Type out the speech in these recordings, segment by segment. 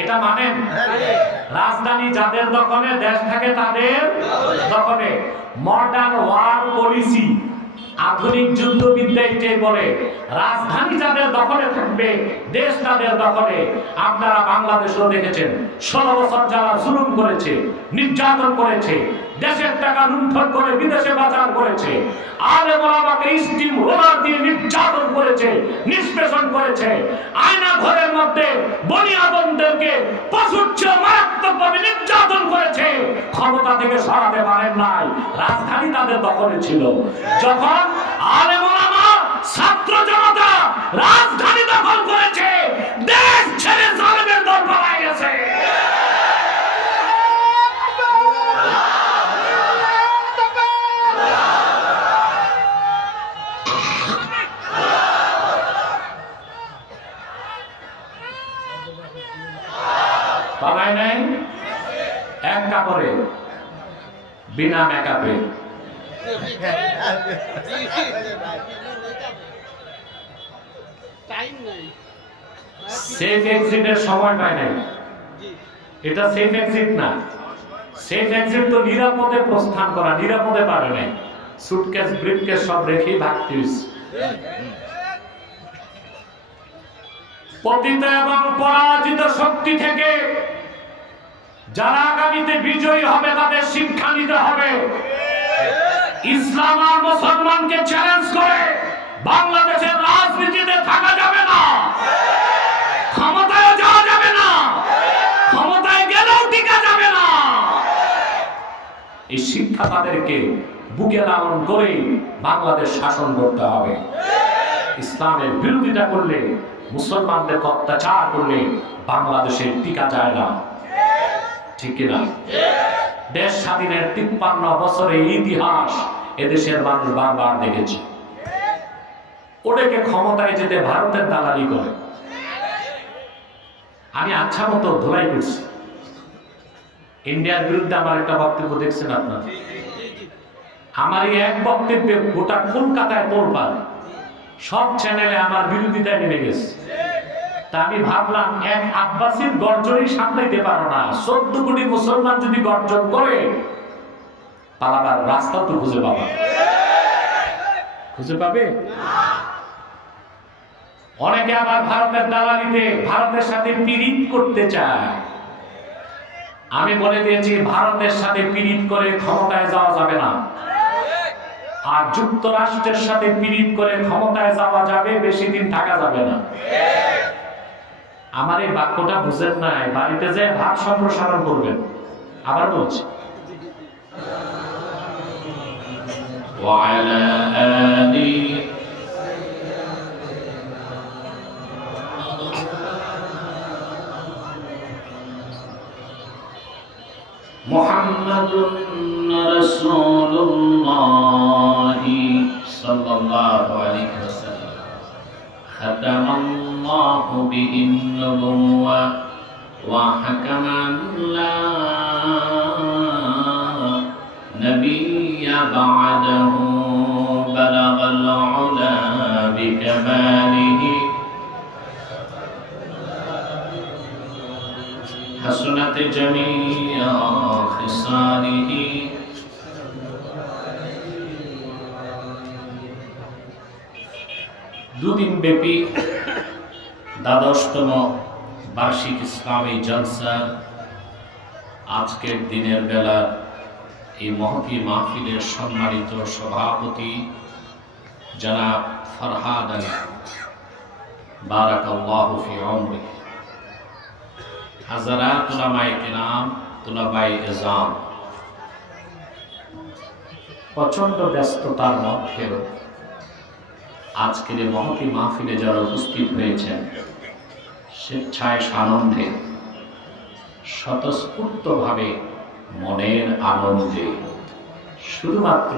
এটা মানেন? রাজধানী যাদের দখলে, দেশ থাকে তাদের দখলে। মডার্ন ওয়ার পলিসি, আধুনিক যুদ্ধবিদ্যায় বলে রাজধানী যাদের দখলে থাকবে, দেশ তাদের দখলে। আপনারা বাংলাদেশও দেখেছেন 16 বছর যারা জুলুম করেছে, নির্যাতন করেছে, দেশের টাকা লুণ্ঠন করে বিদেশে পাচার করেছে, আলেম ওলামাকে স্টিম রোলার দিয়ে নির্যাতন করেছে, নিষ্পেষণ করেছে, আয়না ঘরের মধ্যে বনি আদমদেরকে পশুর চেয়ে মারাত্মকভাবে নির্যাতন করেছে, ক্ষমতা থেকে সরাতে পারেন নাই। রাজধানী তাদের দখলে ছিল। যখন আলেম ওলামা, ছাত্র জনতা রাজধানী দখল করেছে, দেশ ছেড়ে জালেমের দল পালায় গেছে। পালায় নাই এক কাপড়ে, বিনা মেকআপে। সেফ এক্সিটের সময় পায় নাই। এটা সেফ এক্সিট না। সেফ এক্সিট তো নিরাপদে প্রস্থান করা, নিরাপদে পারে নাই। সুটকেস ব্রিফকেস সব রেখেই ভাগতে হয়েছে। পতিত এবং পরাজিত শক্তি থেকে যারা আগামীতে বিজয়ী হবে তাদের শিক্ষা নিতে হবে। ইসলাম আর মুসলমানকে চ্যালেঞ্জ করে বাংলাদেশের রাজনীতিতে থাকা যাবে না, ক্ষমতায় যাওয়া যাবে না, ক্ষমতায় গেলেও টিকা যাবে না। এই শিক্ষা তাদেরকে বুকে লালন করে বাংলাদেশ শাসন করতে হবে। ইসলামের বিরোধিতা করলে, মুসলমানদের অত্যাচার করলে বাংলাদেশের টিকা যায় না। ঠিক কিনা? দেশ স্বাধীনের 53 বছরের ইতিহাস এদেশের মানুষ বারবার দেখেছে। ওদেরকে ক্ষমতায় যেতে ভারতের দালালি করে। আমি আচ্ছা মতো ধোলাই করছি। ইন্ডিয়ার বিরুদ্ধে আমার একটা বক্তব্য দেখছেন আপনারা। আমার এই এক বক্তব্যে গোটা কলকাতায় তোলপাড়, সব চ্যানেলে আমার বিরোধিতায় নেমে গেছে। তা আমি ভাবলাম, এক আব্বাসীর গর্জনই সামলাইতে পারো না, 14 কোটি মুসলমান যদি গর্জন করে, পালাবার রাস্তা তো খুঁজে পাবে? খুঁজে পাবে? অনেকে আবার ভারতের দালালিতে ভারতের সাথে পীড়িত করতে চায়। আমি বলে দিয়েছি, ভারতের সাথে পীড়িত করে ক্ষমতায় যাওয়া যাবে না। আর যুক্তরাষ্ট্রের সাথে পীড়িত করে ক্ষমতায় যাওয়া যাবে, বেশি দিন থাকা যাবে না। আমার এই বাক্যটা বুঝেন নাই, বাড়িতে যে ভাব সম্প্রসারণ করবেন। আবার বলছি, وعلى آله محمد رسول الله صلى الله عليه وسلم ختم الله به النبوة وحكما لا نبي بعده بلغ العلا بكماله حسنت جميع خصاله দুদিন ব্যাপী দ্বাদশতম বার্ষিক ইসলামী জলসা আজকের দিনের বেলা এই মহতি মাহফিলের সম্মানিত সভাপতি জনাব ফরহাদ আলী বারাকাল্লাহু ফি উমরিহি, হাজারাত উলামায়ে কিরাম, তুলাবায়ে ইজাম, প্রচন্ড ব্যস্ততার মধ্যেও আজকের এই মহতি মাহফিলে যারা উপস্থিত হয়েছেন, স্বেচ্ছায় সানন্দে স্বতঃস্ফূর্তভাবে মনের আনন্দে শুধুমাত্র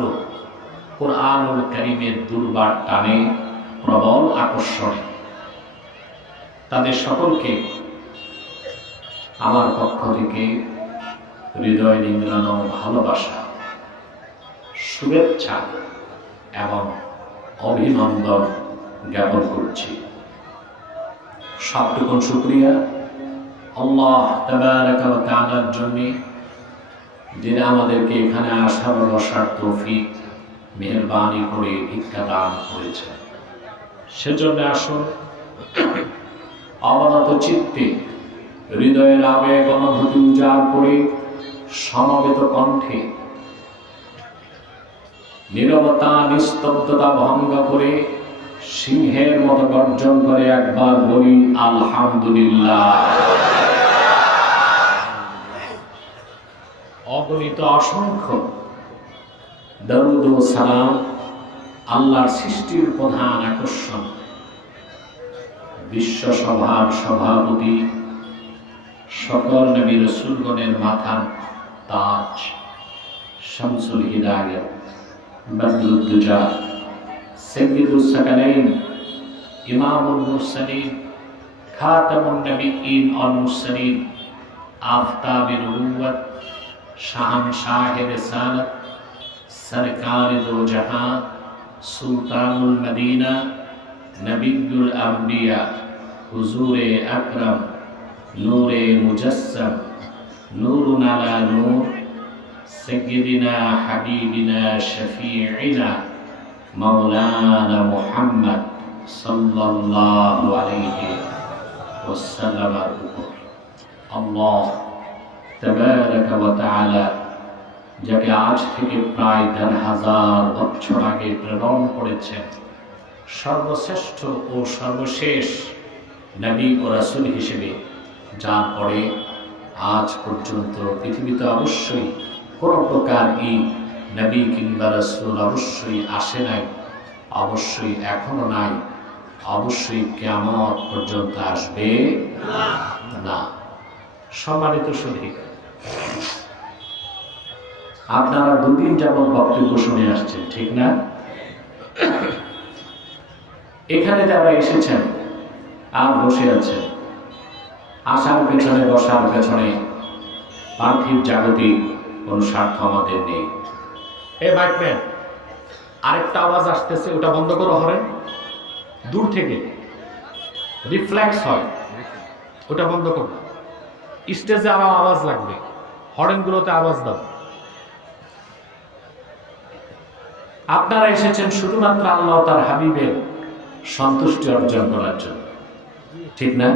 কোরআনুল কারীমের দুর্বার টানে প্রবল আকর্ষণে তাদের সকলকে আমার পক্ষ থেকে হৃদয় নিংড়ানো ভালোবাসা, শুভেচ্ছা এবং অভিনন্দন জ্ঞাপন করছি। সবটুকুন শুকরিয়া আল্লাহ তাবারাকা ওয়া তাআলার জন্য যিনি আমাদেরকে এখানে আসার বসার তৌফিক মেহেরবানি করে ভিক্ষা দান করেছেন, সেজন্য আসুন অবনত চিত্তে হৃদয়ের আবেগ অনুভূতি উজাড় করে সমবেত কণ্ঠে নীরবতা নিস্তব্ধতা ভঙ্গ করে সিংহের মতো গর্জন করে একবার বলি আলহামদুলিল্লাহ। অগণিত অসংখ্য দরুদ ও সালাম আল্লাহর সৃষ্টির প্রধান আকর্ষণ, বিশ্ব সভার সভাপতি, সকল নবী রাসূলগণের মাথার তাজ, শামসুল হিদায়াত, বদরুদ দুজা, সাইয়্যিদুস সাকালাইন, ইমামুল মুরসালিন, খাতামুন নবিয়্যিন ওয়াল মুরসালিন, আফতাবে নবুওয়াত, শাহনশাহে রিসালাত, সরকারে দো জাহান, সুলতানুল মদিনা, নবিয়্যুল আম্বিয়া, হুজুরে আকরাম, নূরে মুজাসসাম, নূরুন আলা নূর, সাইয়্যিদিনা হাবিবিনা শফিঈনা মাওলানা মুহাম্মদ সাল্লাল্লাহু আলাইহি ওয়াসাল্লামের উপর আল্লাহ তাবারাকা ওয়া তাআলা যাকে আজ থেকে প্রায় ১,৫০০ বছর আগে প্রেরণ করেছেন সর্বশ্রেষ্ঠ ও সর্বশেষ নবী ও রাসূল হিসেবে, যার পরে আজ পর্যন্ত পৃথিবীতে অবশ্যই কোনো প্রকার এই নবী কিংবা রাসূল অবশ্যই আসে নাই, অবশ্যই এখনো নাই, অবশ্যই কিয়ামত পর্যন্ত আসবে না। সম্মানিত সুধী, আপনারা দুদিন যাবৎ বক্তব্য শুনে আসছেন, ঠিক না? এখানে যারা এসেছেন আর বসে আছেন, আসার পেছনে বসার পেছনে পার্থিব জাগতিক কোনো স্বার্থ আমাদের নেই। মাইকম্যান, আরেকটা আওয়াজ আসতেছে, ওটা বন্ধ করো। হরেন দূর থেকে রিফ্লেক্স হয়, ওটা বন্ধ করো। স্টেজে আরো আওয়াজ লাগবে, হরেনগুলোতে আওয়াজ দাও। আপনারা এসেছেন শুধুমাত্র আল্লাহ তার হাবিবের সন্তুষ্টি অর্জন করার জন্য, ঠিক না?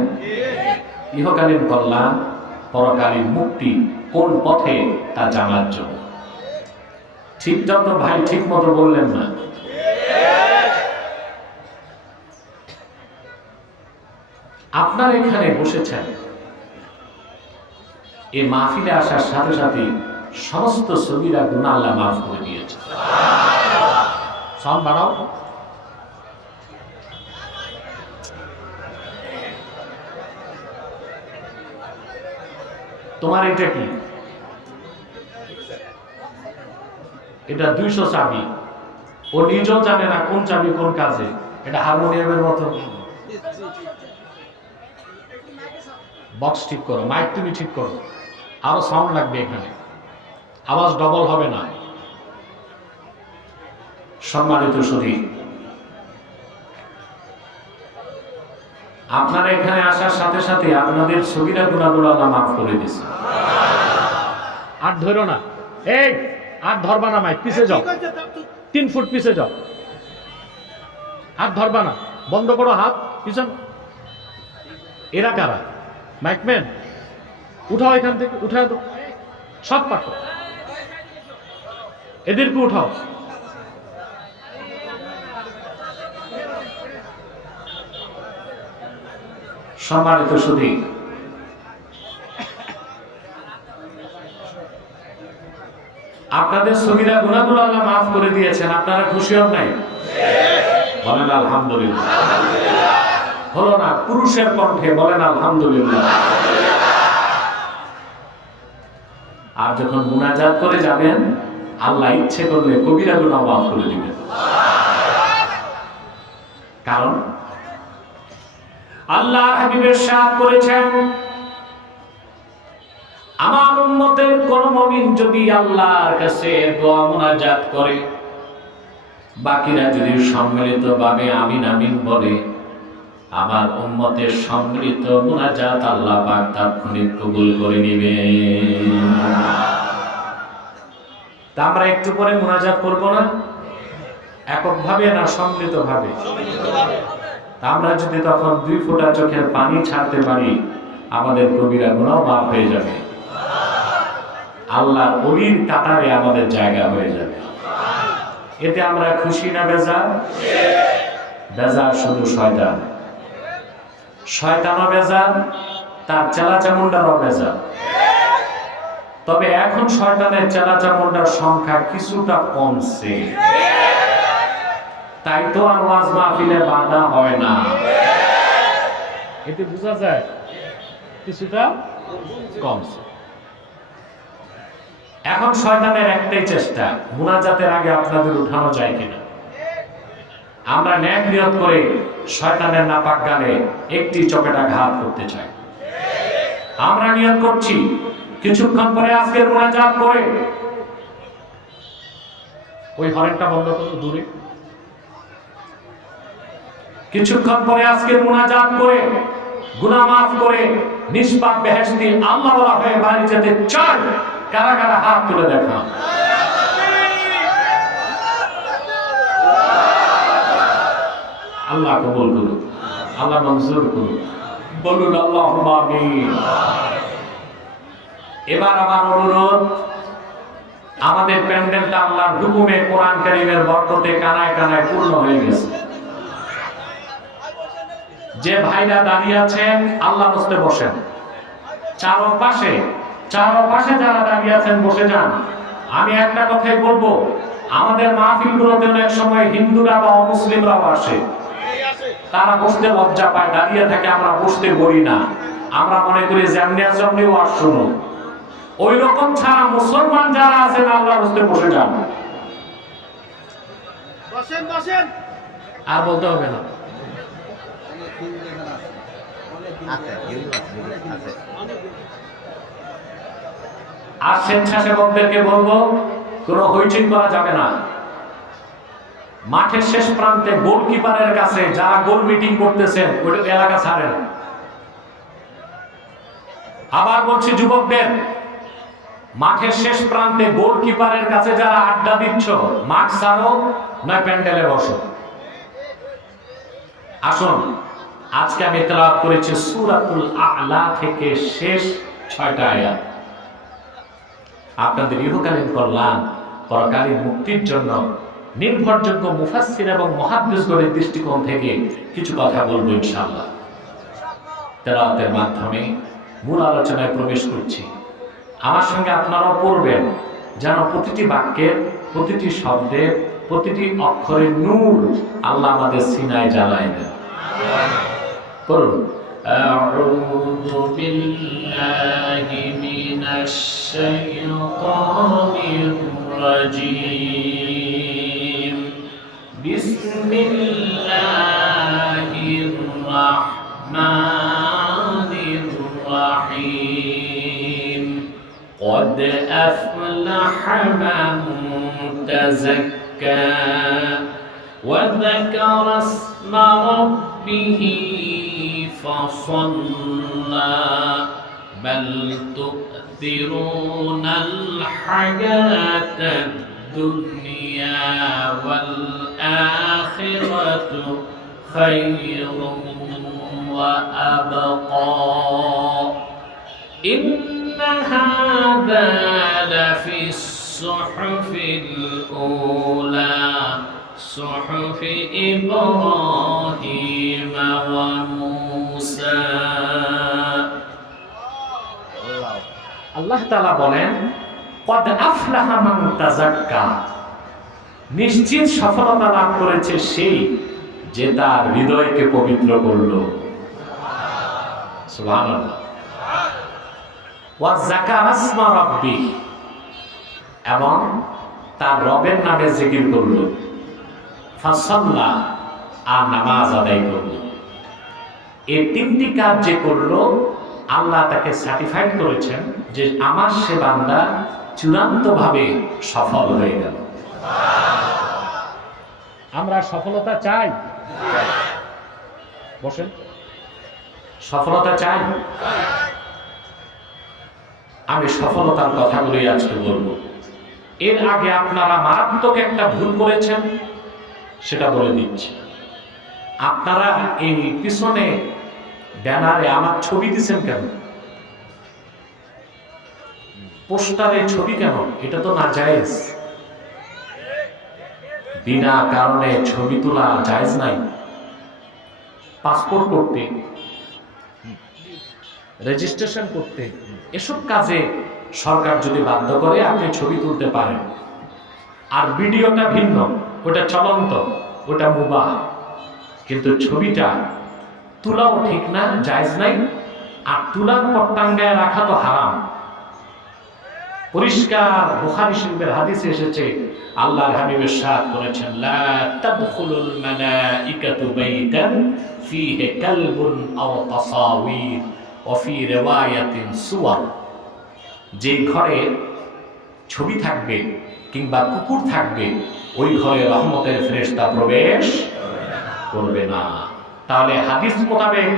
ইহকালীন কল্যাণ, পরকালীন মুক্তি কোন পথে তা জানার জন্য। ঠিকঠাক তো ভাই ঠিক মতো বললেন না। আপনারা এখানে বসেছেন, এই মাহফিলে আসার সাথে সাথে সমস্ত সগীরা গুনাহ আল্লাহ মাফ করে দিয়েছে। সাউন্ড বাড়াও। তোমার এটা কি? এটা 200 চাবি, ও নিজেও জানে না কোন চাবি কোন কাজে। এটা হারমোনিয়ামের মতো। বক্স ঠিক করো, মাইক তুমি ঠিক করো, আরো সাউন্ড লাগবে এখানে, আওয়াজ ডবল হবে না। সম্মানিত সুধী, আপনারা এখানে আসার সাথে সাথে আপনাদের সগীরা গুনাহগুলো আল্লাহ মাফ করে দিয়েছে। আর ধরো না, এই আর ধরবা না, মাইক পিছে যাও, 3 ফুট পিছে যাও, হাত ধরবা না, বন্ধ করো হাত পিছন। এরা কারা? মাইকম্যান উঠাও, এখান থেকে উঠাও তো, সব পাঠো, এদেরকে উঠাও। সম্মানিত সুধী, আপনাদের সগীরা গুনাহগুলো আল্লাহ মাফ করে দিয়েছেন, আপনারা খুশি হন নাই? বলেন আলহামদুলিল্লাহ। হলো না? পুরুষের কণ্ঠে বলেন আলহামদুলিল্লাহ। আর যখন মুনাজাত করে যাবেন, আল্লাহ ইচ্ছে করলে কবিরা গুনাহ মাফ করে দিবেন। কারণ আল্লাহ হাবিবের সাথ করেছেন, আমার উম্মতের কোন মুমিন যদি আল্লাহর কাছে দোয়া মুনাজাত করে, বাকিরা যদি সম্মিলিতভাবে আমিন আমিন বলে, আমার উম্মতের সম্মিলিত মুনাজাত আল্লাহ পাক তাৎক্ষণিক কবুল করে নেবেন। তা আমরা একটু পরে মুনাজাত করব না, এককভাবে না সম্মিলিতভাবে? আমরা যদি তখন 2 ফোঁটা চোখের পানি ছাড়তে পারি, আমাদের কবিরা গুনাহ মাফ হয়ে যাবে, আল্লাহর ওলির কাতারে আমাদের জায়গা হয়ে যাবে। এতে আমরা খুশি না বেজার? বেজার শুধু শয়তান, শয়তানও বেজার, তার চেলাচামুন্ডারও বেজার। তবে এখন শয়তানের চেলাচামুন্ডার সংখ্যা কিছুটা কমছে, তাই তো আর ওয়াজ মাহফিলে বাধা হয় না। এতে বোঝা যায় কিছুটা কমছে। এখন শয়তানের একটাই চেষ্টা, মুনাজাতের আগে আপনাদের উঠানো যায় কিনা। আমরা ন্যাক নিয়ত করে শয়তানের নাপাক গালে একটি চপেটা ঘাত করতে চাই। আমরা নিয়ত করছি কিছুক্ষণ পরে আজকের মুনাজাত করে, ওই হরেনটা বন্ধ করো দূরে, কিছুক্ষণ পরে আজকের মুনাজাত করে গুনাহ মাফ করে নিষ্পাপ বেহেশতি আল্লাহ ওয়ালা হয়ে বাড়ি যেতে চাই। কারা কারা হাত তুলে দেখান। আল্লাহ কবুল করুন, আল্লাহ মঞ্জুর করুন, বলুন আল্লাহুম্মা আমিন। এবার আমার অনুরোধ, আমাদের প্যান্ডেলটা আল্লাহর হুকুমে কোরআন কারীমের বরকতে কানায় কানায় পূর্ণ হয়ে গেছে। যে ভাইরা দাঁড়িয়ে আছেন আল্লাহর রাস্তায় বসেন, চারপাশে যারা দাঁড়িয়ে আছেন বসে যান। আমি একটা কথাই বলবো, আমাদের মাহফিলগুলোতে অনেক সময় হিন্দুরা বা অমুসলিমরাও আসে, তারা বসতে লজ্জা পায়, দাঁড়িয়ে থাকে, আমরা বসতে বলি না, আমরা মনে করি যেমনি ওয়াজ শুনুন। ওই রকম ছাড়া মুসলমান যারা আছেন আল্লাহর রাস্তায় বসে যান, বসেন, আর বলতে হবে না। আর স্বেচ্ছাসেবকদেরকে বলবো, কোনো হইচই করা যাবে না। মাঠের শেষ প্রান্তে গোলকিপারের কাছে যারা গোল মিটিং করতেছেন ওই এলাকা ছাড়েন। আবার বলছি যুবকদের, মাঠের শেষ প্রান্তে গোলকিপারের কাছে যারা আড্ডা দিচ্ছ, মাঠ ছাড়ো, নয় প্যান্ডেলে বসো। আসুন, আজকে আমি তেলাওয়াত করেছি সূরাতুল আ'লা থেকে শেষ 6টা আয়াত। আপনাদের ইহকালীন কল্যাণ, পরকালীন মুক্তির জন্য নির্ভরযোগ্য মুফাসসির এবং মুহাদ্দিসগণের দৃষ্টিকোণ থেকে কিছু কথা বলবো ইনশাআল্লাহ। তেলাওয়াতের মাধ্যমে মূল আলোচনায় প্রবেশ করছি। আমার সঙ্গে আপনারাও পড়বেন, যেন প্রতিটি বাক্যের, প্রতিটি শব্দের, প্রতিটি অক্ষরের নূর আল্লাহ আমাদের সিনায় জ্বালায় দেন। পড়ুন। আউযু বিল্লাহি মিনাশ শাইতানির রাজীম। বিসমিল্লাহির রাহমানির রাহিম। قد أفلح من تزكى وذكر اسم ربه فصلى بل تؤثرون الحياة الدنيا والآخرة خير وأبقى إن هذا لفي الصحف الأولى صحف إبراهيم وموسى। আল্লাহ তাআলা বলেন, قد أفلح من تزكى, নিশ্চিত সফলতা লাভ করেছে সেই যে তার হৃদয়কে পবিত্র করলো। সুবহানাল্লাহ। ওয়াযাকারা ইসমা রাব্বিহ, এবং তার রবের নামে জিকির করলো। ফাসাল্লা, আর নামাজ আদায় করলো। এই 3টি কাজ যে করলো, আল্লাহ তাকে সার্টিফাইড করেছেন যে আমার সে বান্দা চূড়ান্তভাবে সফল হয়ে গেল। আমরা সফলতা চাই, বসেন। সফলতা চাই? আমি সফলতার কথাগুলোই আজকে বলবো। এর আগে আপনারা মারাত্মক একটা ভুল করেছেন, সেটা বলে দিচ্ছি। আপনারা এই পিছনে ব্যানারে আমার ছবি দিচ্ছেন কেন? পোস্টারে ছবি কেন? এটা তো নাজায়েজ। বিনা কারণে ছবি তোলা জায়েজ নাই। পাসপোর্ট করতে, রেজিস্ট্রেশন করতে, এসব কাজে সরকার যদি বাধ্য করে আপনি ছবি তুলতে পারেন। আর ভিডিওটা ভিন্ন, ওটা চলন্ত, ওটা মুবাহ। কিন্তু ছবিটা তোলাও ঠিক না, জায়েজ নাই। আর তুলার পর টাঙ্গায় রাখা তো হারাম। পরিষ্কার বুখারী শরীফের হাদিসে এসেছে, আল্লাহর হাবিব ইরশাদ করেছেন, লা তাদখুলুল মালাইকাতু বাইতান ফীহি কালবুন আও তাসাওয়ির ওয়া ফী রিওয়ায়াতিন সুওয়ার। যে ঘরে ছবি থাকবে কিংবা কুকুর থাকবে, ওই ঘরে রহমতের ফেরেশতা প্রবেশ করবে না। তাহলে হাদিস মোতাবেক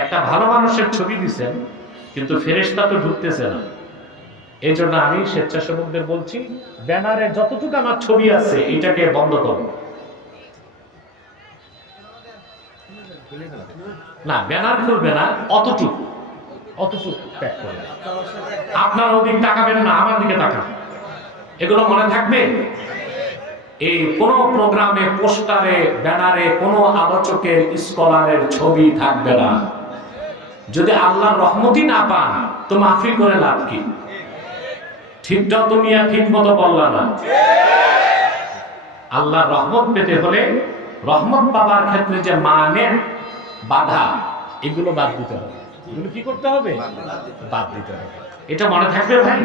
একটা ভালো মানুষের ছবি দিচ্ছেন, কিন্তু ফেরেশতা তো ঢুকতেছে না। এই জন্য আমি স্বেচ্ছাসেবকদের বলছি, ব্যানারে যতটুকু আমার ছবি আছে এটাকে বন্ধ করো। না, ব্যানার খুলবে না, অতটুকু প্যাক করবে। আপনার ওদিক তাকাবেন না, আমার দিকে তাকান। এগুলো মনে থাকবে। এই কোনো প্রোগ্রামে, পোস্টারে, ব্যানারে কোনো আলোচকের, স্কলারের ছবি থাকবে না। যদি আল্লাহর রহমতই না পান তো মাহফিল করে লাভ কি? ঠিকটাও তুমি ঠিক মতো বললা না। আল্লাহর রহমত পেতে হলে, রহমত পাবার ক্ষেত্রে যে মানে বাধা, এগুলো বাদ দিতে হবে। এগুলো কি করতে হবে? বাদ দিতে হবে। এটা মনে থাকবে ভাই।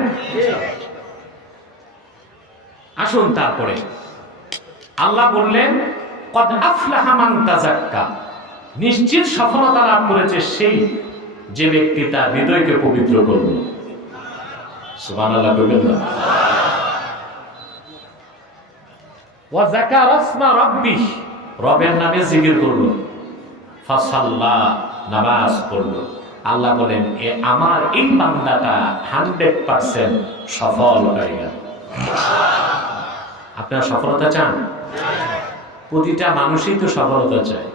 আসুন তারপরে আল্লাহ বললেন, কদ আফলাহা মান তাযাক্কা, নিশ্চিত সফলতা লাভ করেছে সেই যে ব্যক্তি তার হৃদয়কে পবিত্র করল। সুবহানাল্লাহ বলবেন না? ওয়া যাকারা ইসমা রাব্বিহ, রবের নামে জিকির করল। ফাসাল্লা, নামাজ পড়ল। আল্লাহ বলেন, আমার এই বান্দাটা 100% সফল হয়ে গেল। আপনারা সফলতা চান? প্রতিটা মানুষই তো সফলতা চায়।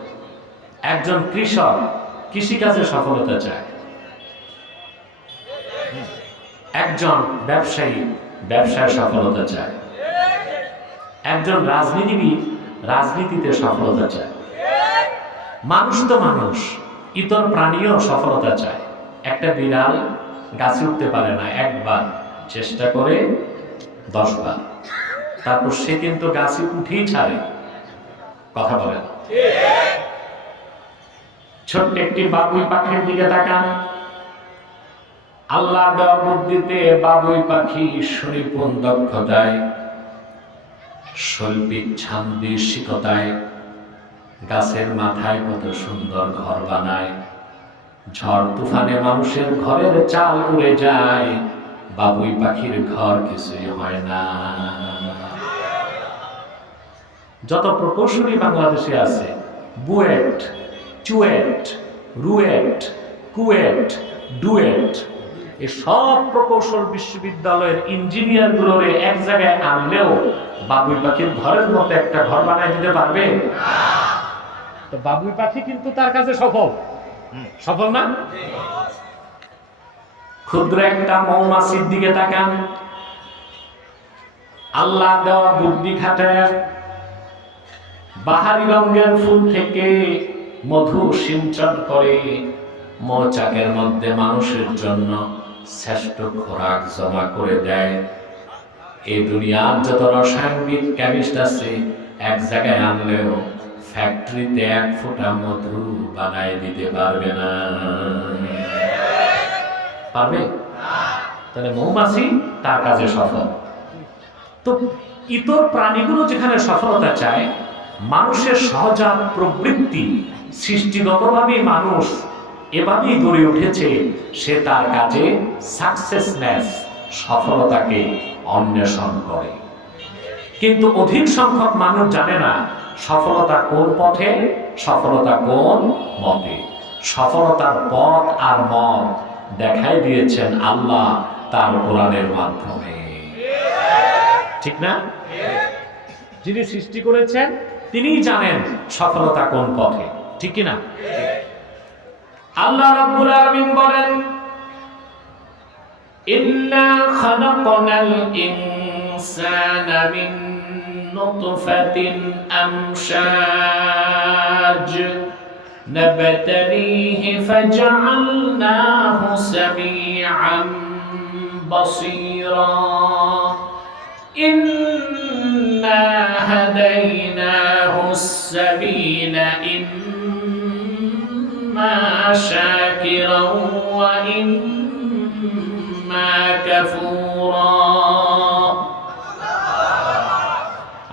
একজন কৃষক কৃষিকাজে সফলতা চায়, একজন ব্যবসায়ী ব্যবসায় সফলতা চায়, একজন রাজনীতিবিদ রাজনীতিতে সফলতা চায়। মানুষ তো মানুষ, ইতর প্রাণীও সফলতা চায়। একটা বিড়াল গাছে উঠতে পারে না, একবার চেষ্টা করে 10 বার, তারপর সে কিন্তু গাছে উঠেই ছাড়ে। কথা বলে না। ছোট্ট একটি বাবুই পাখির দিকে তাকান। আল্লাহ দেওয়া বুদ্ধিতে বাবুই পাখি সুনিপুণ দক্ষতায়, শৈল্পিক ছান্দিশিকতায় গাছের মাথায় কত সুন্দর ঘর বানায়। ঝড় তুফানে মানুষের ঘরের চাল উড়ে যায়, বাবুই পাখির ঘর কিছুই হয় না। যত প্রকৌশলী বাংলাদেশে আছে, বুয়েট, চুয়েট, রুয়েট, কুয়েট, ডুয়েট, এই সব প্রকৌশল বিশ্ববিদ্যালয়ের ইঞ্জিনিয়ার গুলোরে এক জায়গায় আনলেও বাবুই পাখির ঘরের মতো একটা ঘর বানায় দিতে পারবে? তো বাবুই পাখি কিন্তু তার কাছে সফল না? ক্ষুদ্র একটা মৌমাছির দিকে তাকান। আল্লাহ দেওয়া বুদ্ধি খাটায় বাহারি রঙের ফুল থেকে মধু সিঞ্চন করে মৌচাকের মধ্যে মানুষের জন্য শ্রেষ্ঠ খোরাক জমা করে দেয়। এই দুনিয়ার যত রাসায়নিক কেমিস্ট আছে, এক জায়গায় আনলেও ফ্যাক্টরিতে 1 ফোঁটা মধু বানায় দিতে পারবে না। পারবে? তাহলে মৌমাছি তার কাজে সফল। তো ইতর প্রাণীগুলো যেখানে সফলতা চায়, মানুষের সহজাত প্রবৃত্তি, সৃষ্টিগতভাবে মানুষ এভাবেই গড়ে উঠেছে, সে তার কাজে সাকসেসনেস, সফলতাকে অন্বেষণ করে। কিন্তু অধিক সংখ্যক মানুষ জানে না সফলতা কোন পথে, সফলতা কোন মতে। সফলতার পথ আর মত দেখাই দিয়েছেন আল্লাহ তার কোরআনের মাধ্যমে, ঠিক না? যিনি সৃষ্টি করেছেন তিনিই জানেন সফলতা কোন পথে, ঠিক কি না? আল্লাহ রাব্বুল আলামিন বলেন, ইন্না খালাকনাল ইনসানা মিন নুতফাতিন আমশাজ নাবতালিহি ফাজআলনাহু সামিআন বাসীরা ইন্না হাদাইনাহুস সাবিলা ইম্মা শাকিরাও ওয়া ইম্মা কাফুরা।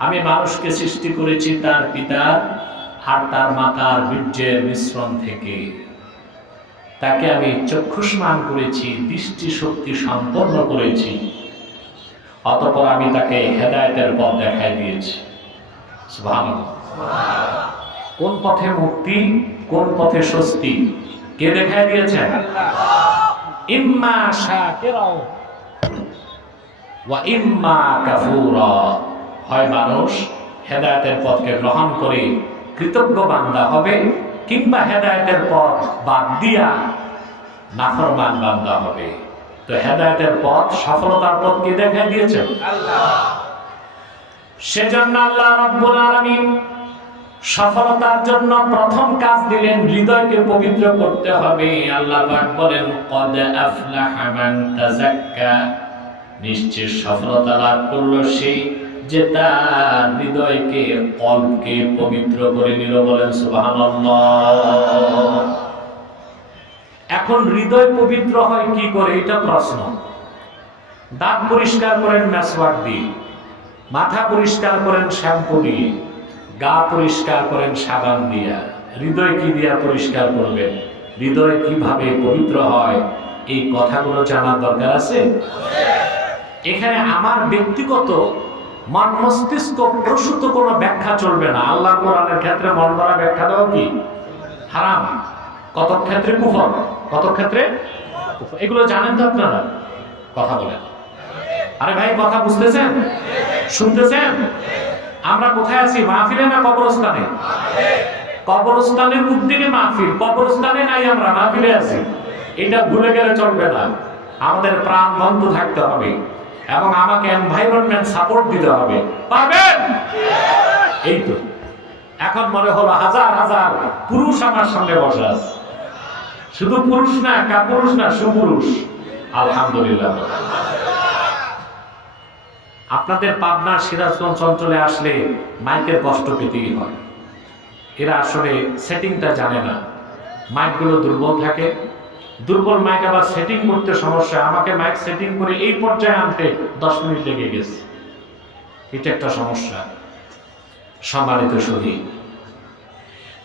আমি মানুষকে সৃষ্টি করেছি তার পিতা আর তার মাতার বীর্যের মিশ্রণ থেকে। তাকে আমি চক্ষুষ্মান করেছি, দৃষ্টি শক্তি সম্পন্ন করেছি, অতঃপর আমি তাকে হেদায়েতের পথ দেখাই দিয়েছি। সুবহানাল্লাহ। কোন পথে মুক্তি, কোন পথে স্বস্তি কে দেখাই দিয়েছেন? ইম্মা শাকিরা ওয়া ইম্মা কাফুরা। হয় মানুষ হেদায়েতের পথকে গ্রহণ করে কৃতজ্ঞ বান্দা হবে, কিংবা হেদায়েতের পথ বাদ দিয়া নাফরমান বান্দা হবে। তো হেদায়েতের পথ, সফলতার পথ কে দেখাই দিয়েছেন? আল্লাহ। সেজন্য আল্লাহ রাব্বুল আলামিন সফলতার জন্য প্রথম কাজ দিলেন, হৃদয়কে পবিত্র করতে হবে। আল্লাহ পাক বলেন, কদ আফলাহা মান তাযাক্কা। নিশ্চয় সফলতা লাভ করলো সে যে তার হৃদয়কে, কলবকে পবিত্র করে নিল। বলেন সুবহানাল্লাহ। এখন হৃদয় পবিত্র হয় কি করে, এটা প্রশ্ন। দাঁত পরিষ্কার করেন মেসওয়াক দিয়ে, মাথা পরিষ্কার করেন শ্যাম্পু দিয়ে, গা পরিষ্কার করেন সাবান দিয়া। হৃদয় কি দিয়া পরিষ্কার করবেন? হৃদয় কিভাবে পবিত্র হয় এই কথাগুলো জানার দরকার আছে। এখানে আমার ব্যক্তিগত মন মস্তিষ্ক প্রসূত কোনো ব্যাখ্যা চলবে না। আল্লাহ কোরআনের ক্ষেত্রে মন গড়া ব্যাখ্যা দেওয়া কি হারাম, কত ক্ষেত্রে কুফর, কত ক্ষেত্রে কুফর। এগুলো জানেন তো আপনারা? কথা বলেন। আরে ভাই, কথা বুঝতেছেন, শুনতেছেন? আমরা কোথায় আছি, মাহফিলে না কবরস্থানে? কবরস্থানের উদ্দিনে মাহফিল, কবরস্থানে নাই, আমরা মাহফিলে আছি। এটা ভুলে গেলে চলবে না। আমাদের প্রাণ বন্ধ থাকতে হবে এবং আমাকে এনভায়রনমেন্ট সাপোর্ট দিতে হবে। পারবেন? এই তো এখন মনে হলো হাজার হাজার পুরুষ আমার সঙ্গে বসে আছে। শুধু পুরুষ না, কাপুরুষ না, সুপুরুষ। আলহামদুলিল্লাহ। আপনাদের পাবনার সিরাজগঞ্জ অঞ্চলে আসলে মাইকের কষ্ট পেতেই হয়। এরা আসলে সেটিংটা জানে না, মাইকগুলো দুর্বল থাকে। দুর্বল মাইক আবার সেটিং করতে সমস্যা। আমাকে মাইক সেটিং করে এই পর্যায়ে আনতে 10 মিনিট লেগে গেছে। এটা একটা সমস্যা। সম্মানিত সুধী,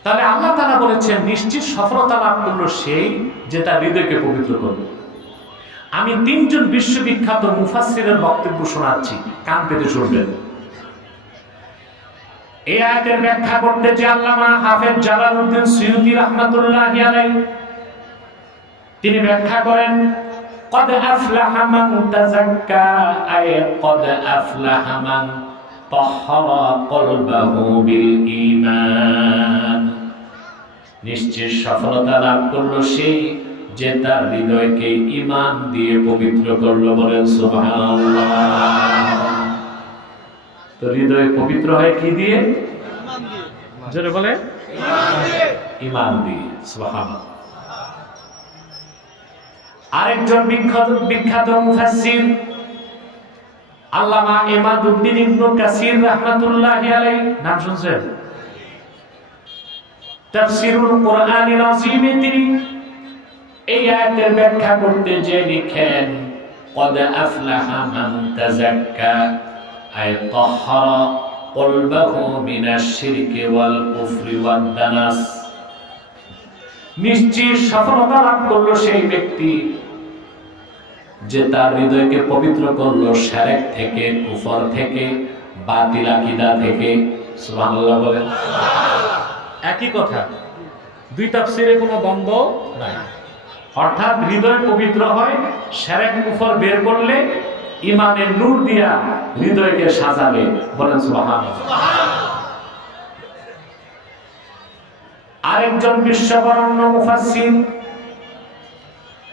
তাহলে আল্লাহ তাআলা বলেছেন নিশ্চিত সফলতা লাভ করলো সেই যে তার হৃদয়কে পবিত্র করবে। আমি 3 জন বিশ্ববিখ্যাত মুফাসসিরের বক্তব্য শোনাচ্ছি, কান পেতে শুনবেন। এই আয়াতের ব্যাখ্যা করতে যে আল্লামা হাফেজ জালালউদ্দিন সুয়ুতী রাহমাতুল্লাহি আলাইহি তিনি ব্যাখ্যা করেন, কদ আফলাহা মান তাযাক্কা, আয় কদ আফলাহা মান তাহহারা কলবাহু বিল ঈমান। নিশ্চয় সফলতা লাভ করলো সেই যে তার হৃদয়কে ঈমান দিয়ে পবিত্র করলো। বলেন সুবহানাল্লাহ। তো হৃদয় পবিত্র হয় কি দিয়ে? ঈমান দিয়ে। জোরে বলে, ঈমান দিয়ে। ঈমান দিয়ে। সুবহানাল্লাহ। আরেকজন বিখ্যাত মুফাসসির আল্লামা ইমাদউদ্দিন ইবনে কাসির রাহমাতুল্লাহি আলাইহি, নাম শুনছেন? তাফসীরুল কোরআনিল আযীমে তিনি এই আয়াতের ব্যাখ্যা করতে যে লিখেন, কদ আফলাহা মান তাযাক্কা, আয় তাহহারা কলবাহু মিনাশ শিরকি ওয়াল কুফরি ওয়াদ দানাস। নিশ্চয় সফলতা লাভ করলো সেই ব্যক্তি যে তার হৃদয়কে পবিত্র করলো শিরক থেকে, কুফর থেকে, বাতিল আকীদা থেকে, সুবহানাল্লাহ বলেন। একই কথা, দুই তাফসীরে কোনো দ্বন্দ্ব নাই। অর্থাৎ হৃদয় পবিত্র হয়, শিরক কুফর বের করলে ইমানের নূর দিয়া হৃদয়কে সাজাবে, বলেন সুবহানাল্লাহ। আরেকজন বিশ্ববরণ্য মুফাসসির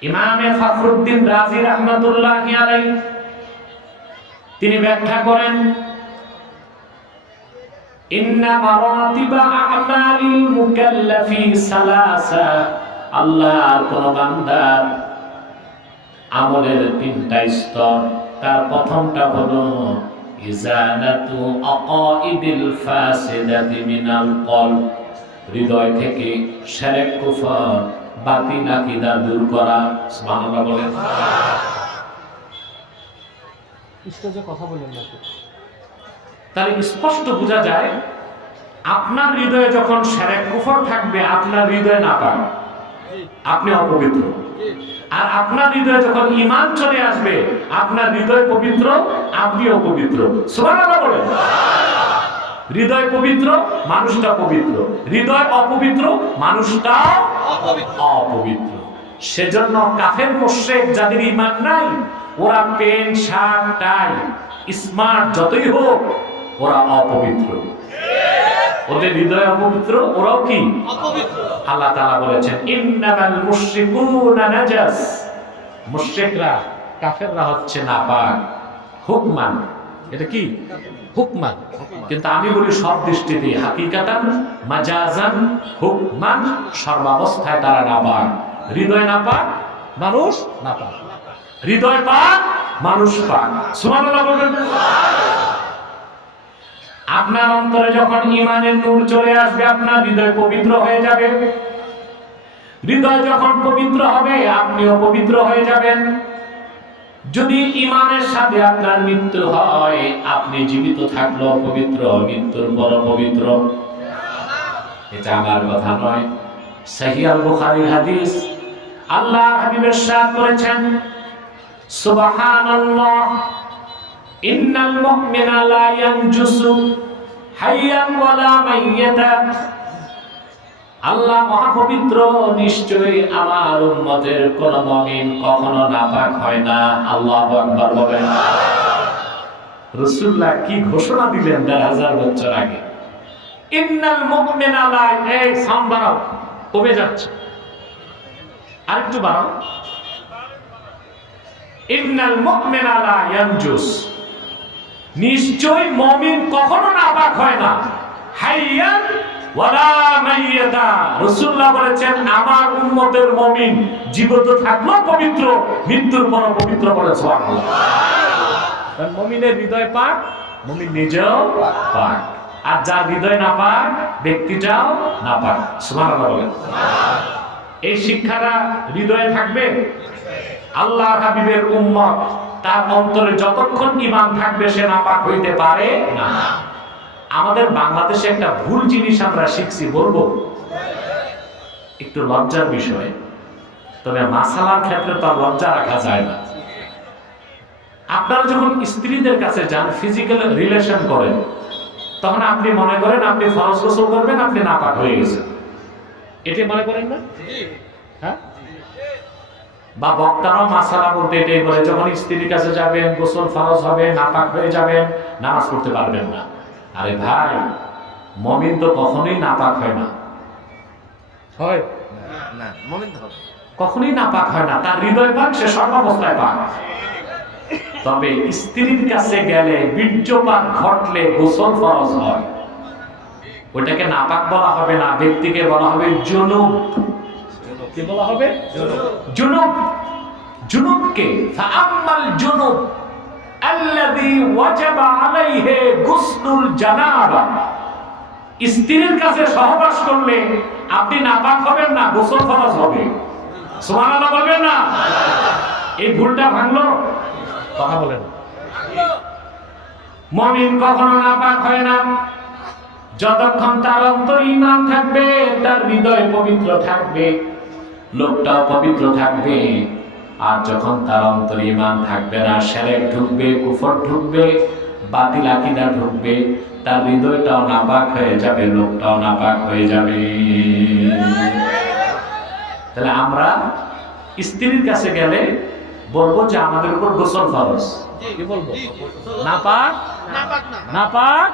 ইমামে ফখরুদ্দিন রাজি রাহমাতুল্লাহি আলাইহি তিনি ব্যাখ্যা করেন, ইন্না মারাতিবা আমালিল মুকাল্লাফি সালাসা, আল্লাহর কোন বান্দার আমলের তিনটা স্তর। তার প্রথমটা হলো ইজালাতু আকাইদিল ফাসিদাতি মিনাল কলব, হৃদয় থেকে শিরক কুফর বাতিল আকীদা দূর করা। সুবহানাল্লাহ বলেন। স্টেজে কথা বলেন না। তাহলে স্পষ্ট বোঝা যায়, আপনার হৃদয়ে যখন শিরক কুফর থাকবে, আপনার হৃদয় নাপাক, আপনি অপবিত্র। আর আপনার হৃদয়ে যখন ঈমান চলে আসবে, আপনার হৃদয় পবিত্র, আপনি অপবিত্র। সুবহানাল্লাহ বলেন। হৃদয় পবিত্র, মানুষটা পবিত্র। হৃদয় অপবিত্র, মানুষটা অপবিত্র। সেজন্য কাফের মুশরিক যাদের ঈমান নাই, ওরা প্যান্ট শার্ট টাই স্মার্ট যতই হোক, ওরা অপবিত্র। ওদের হৃদয় অপবিত্র, ওরাও কি অপবিত্র। আল্লাহ তাআলা বলেছেন, ইন্নামাল মুশরিকুনা নাজাস, মুশরিকরা কাফেররা হচ্ছে নাপাক। হুকমান, এটা কি হুকমান, কিন্তু আমি বলি সব দৃষ্টিতে, হাকিকাতান মাজাজান হুকমান, সর্বাবস্থায় তারা নাপাক। হৃদয় নাপাক, মানুষ নাপাক। হৃদয় পাক, মানুষ পাক। সুবহানাল্লাহ বলবেন। আপনার অন্তরে যখন ঈমানের নূর চলে আসবে, আপনার হৃদয় পবিত্র হয়ে যাবে। হৃদয় যখন পবিত্র হবে, আপনিও পবিত্র হয়ে যাবেন। যদি ঈমানের সাথে আপনার মৃত্যু হয়, আপনি জীবিত থাকলেও পবিত্র, মৃত্যুর পর পবিত্র। এটা আমার কথা নয়, সহিহ আল বুখারীর হাদিস। আল্লাহ হাবিবের সাথ করেছেন, সুবহানাল্লাহ, ইন্নাল মুমিনা লা ইয়ানজুসু হাইয়ান ওয়ালা মাইয়াতা। আল্লাহ মহাপবিত্র, নিশ্চয়ই আমার উম্মতের কোন মুমিন কখনো নাপাক হয় না। আল্লাহু আকবার বলেন। রাসূলুল্লাহ কি ঘোষণা দিলেন ১০০০ বছর আগে। ইন্নাল মুমিনা লা, এই সাউন্ড বাড়াও, কমে যাচ্ছে, আরেকটু বাড়াও। ইন্নাল মুমিনা লা ইয়ানজুস, নিশ্চয় মুমিন কখনো নাপাক হয় না। হাইয়ান ওয়ালা মাইয়াতা, রাসূলুল্লাহ বলেছেন আমার উম্মতের মুমিন জীবিত থাকলেও পবিত্র, মৃত্যুর পর পবিত্র। বলে সুবহানাল্লাহ। কারণ মুমিনের হৃদয় পাক, মুমিন নিজেও পাক। আর যার হৃদয় নাপাক, ব্যক্তিটাও নাপাক। সুবহানাল্লাহ বলেন। এই শিক্ষাটা হৃদয়ে থাকবে। আল্লাহর হাবিবের উম্মত, তার অন্তরে যতক্ষণ ঈমান থাকবে, সে নাপাক হইতে পারে না। আমাদের বাংলাদেশে একটা ভুল জিনিস আমরা শিখছি, বলবো একটু লজ্জার বিষয়, তবে মাসালার ক্ষেত্রে তো লজ্জা রাখা যায় না। আপনারা যখন স্ত্রীদের কাছে যান, ফিজিক্যাল রিলেশন করেন, তখন আপনি মনে করেন আপনি ফরজ গোসল করবেন, আপনি নাপাক হয়ে গেছেন, এটি মনে করেন না? হ্যাঁ, বা বক্তারাও মাসালা বলতে এটাই বলে, যখন স্ত্রীর কাছে যাবেন, গোসল ফরজ হবে, নাপাক হয়ে যাবেন, নামাজ পড়তে পারবেন না। আরে ভাই, মুমিন তো কখনোই নাপাক হয় না। হয় না, মুমিন তো কখনোই নাপাক হয় না। তার হৃদয় পাক, সে সর্বাবস্থায় পাক। তবে স্ত্রীর কাছে গেলে বীর্যপাত ঘটলে গোসল ফরজ হয়, ওটাকে নাপাক বলা হবে না, ব্যক্তিকে বলা হবে জুনুব। কি বলা হবে? জুনুব। জুনুবকে ফাআম্মাল জুনুব আল্লাযী ওয়াজাবা আলাইহি গুসলুল জানাবা, স্ত্রীর কাছে সহবাস করলে আপনি নাপাক হবেন না, গোসল ফরজ হবে। সুবহানাল্লাহ বলবেন না? এই ভুলটা ভাঙলো, কথা বলেন। মুমিন কখনো নাপাক হয় না যতক্ষণ তার অন্তরে ঈমান থাকবে, তার হৃদয় পবিত্র থাকবে, লোকটাও পবিত্র থাকবে। আর যখন তার অন্তরে ঈমান থাকবে না, শিরক ঢুকবে, কুফর ঢুকবে, বাতিল আকীদা ঢুকবে, তার হৃদয়টাও নাপাক হয়ে যাবে, লোকটাও নাপাক হয়ে যাবে। তাহলে আমরা স্ত্রীর কাছে গেলে বলবো যে আমাদের উপর গোসল ফরজ। কি বলবো? নাপাক নাপাক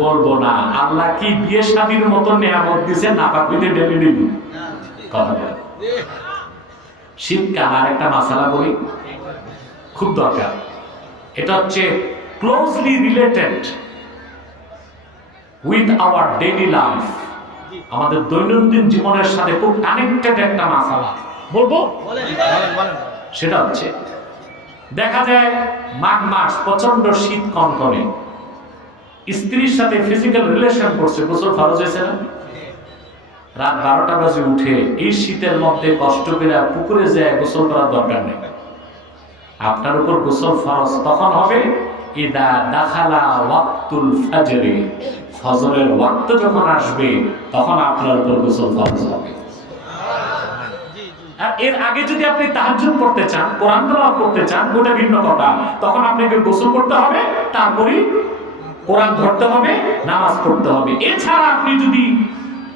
বলবো না। আল্লাহ কি বিয়ে শাদীর মতো নিয়ামত দিয়েছে, নাপাক হইতে ডেলি ডেলি কথা বলে। শীতকাল আর একটা মাসালা বলি, খুব দরকার। এটা হচ্ছে closely related with our daily life, আমাদের দৈনন্দিন জীবনের সাথে খুব কানেক্টেড একটা মাসালা বলবো। সেটা হচ্ছে, দেখা যায় মাঘ মাস প্রচন্ড শীত কনকনে, স্ত্রীর সাথে ফিজিক্যাল রিলেশন করছে, গোসল ফরজ হয়েছে না? রাত 12টা বাজে উঠে এই শীতের মধ্যে কষ্ট করে পুকুরে যায় গোসল করার দরকার নেই। আপনার উপর গোসল ফরজ তখন হবে ইদা দাখালা ওয়াক্তুল ফাজরি, ফজরের ওয়াক্ত যখন আসবে তখন আপনার উপর গোসল ফরজ হবে। আর এর আগে যদি আপনি তাহাজ্জুদ পড়তে চান, কোরআন তেলাওয়াত করতে চান, ওটা ভিন্ন কথা। তখন আপনাকে গোসল করতে হবে, তারপরে কোরআন ধরতে হবে, নামাজ পড়তে হবে। এছাড়া আপনি যদি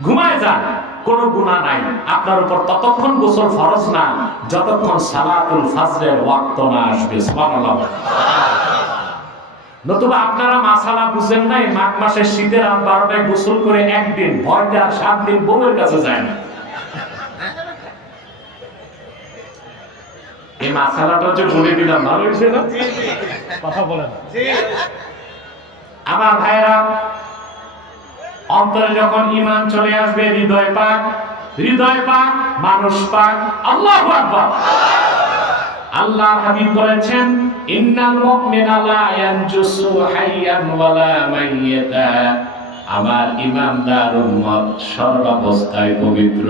ঘুমায় যান, কোনো গুনাহ নাই। আপনার উপর ততক্ষণ গোসল ফরজ না যতক্ষণ সালাতুল ফজরের ওয়াক্ত না আসবে। সুবহানাল্লাহ। নতুবা আপনারা মাসালা বুঝেন নাই, মাঘ মাসের শীতের রাত 12টায় গোসল করে একদিন ভয়তে আর 7 দিন বউয়ের কাছে যায় না। এই মাসালাটা যে বলে দিলাম, ভালো হয়েছে না? কথা বলেন। আমার ভাইরা, অন্তরে যখন ঈমান চলে আসবে, হৃদয় পাক, হৃদয় পাক, মানুষ পাক। আল্লাহু আকবার। আল্লাহ হাবিব বলেছেন, ইন্নাল মুমিনা লা ইয়ানজুসু হাইয়ান ওয়ালা মাইয়াতা, আমার ঈমানদার উম্মত সর্বাবস্থায় পবিত্র,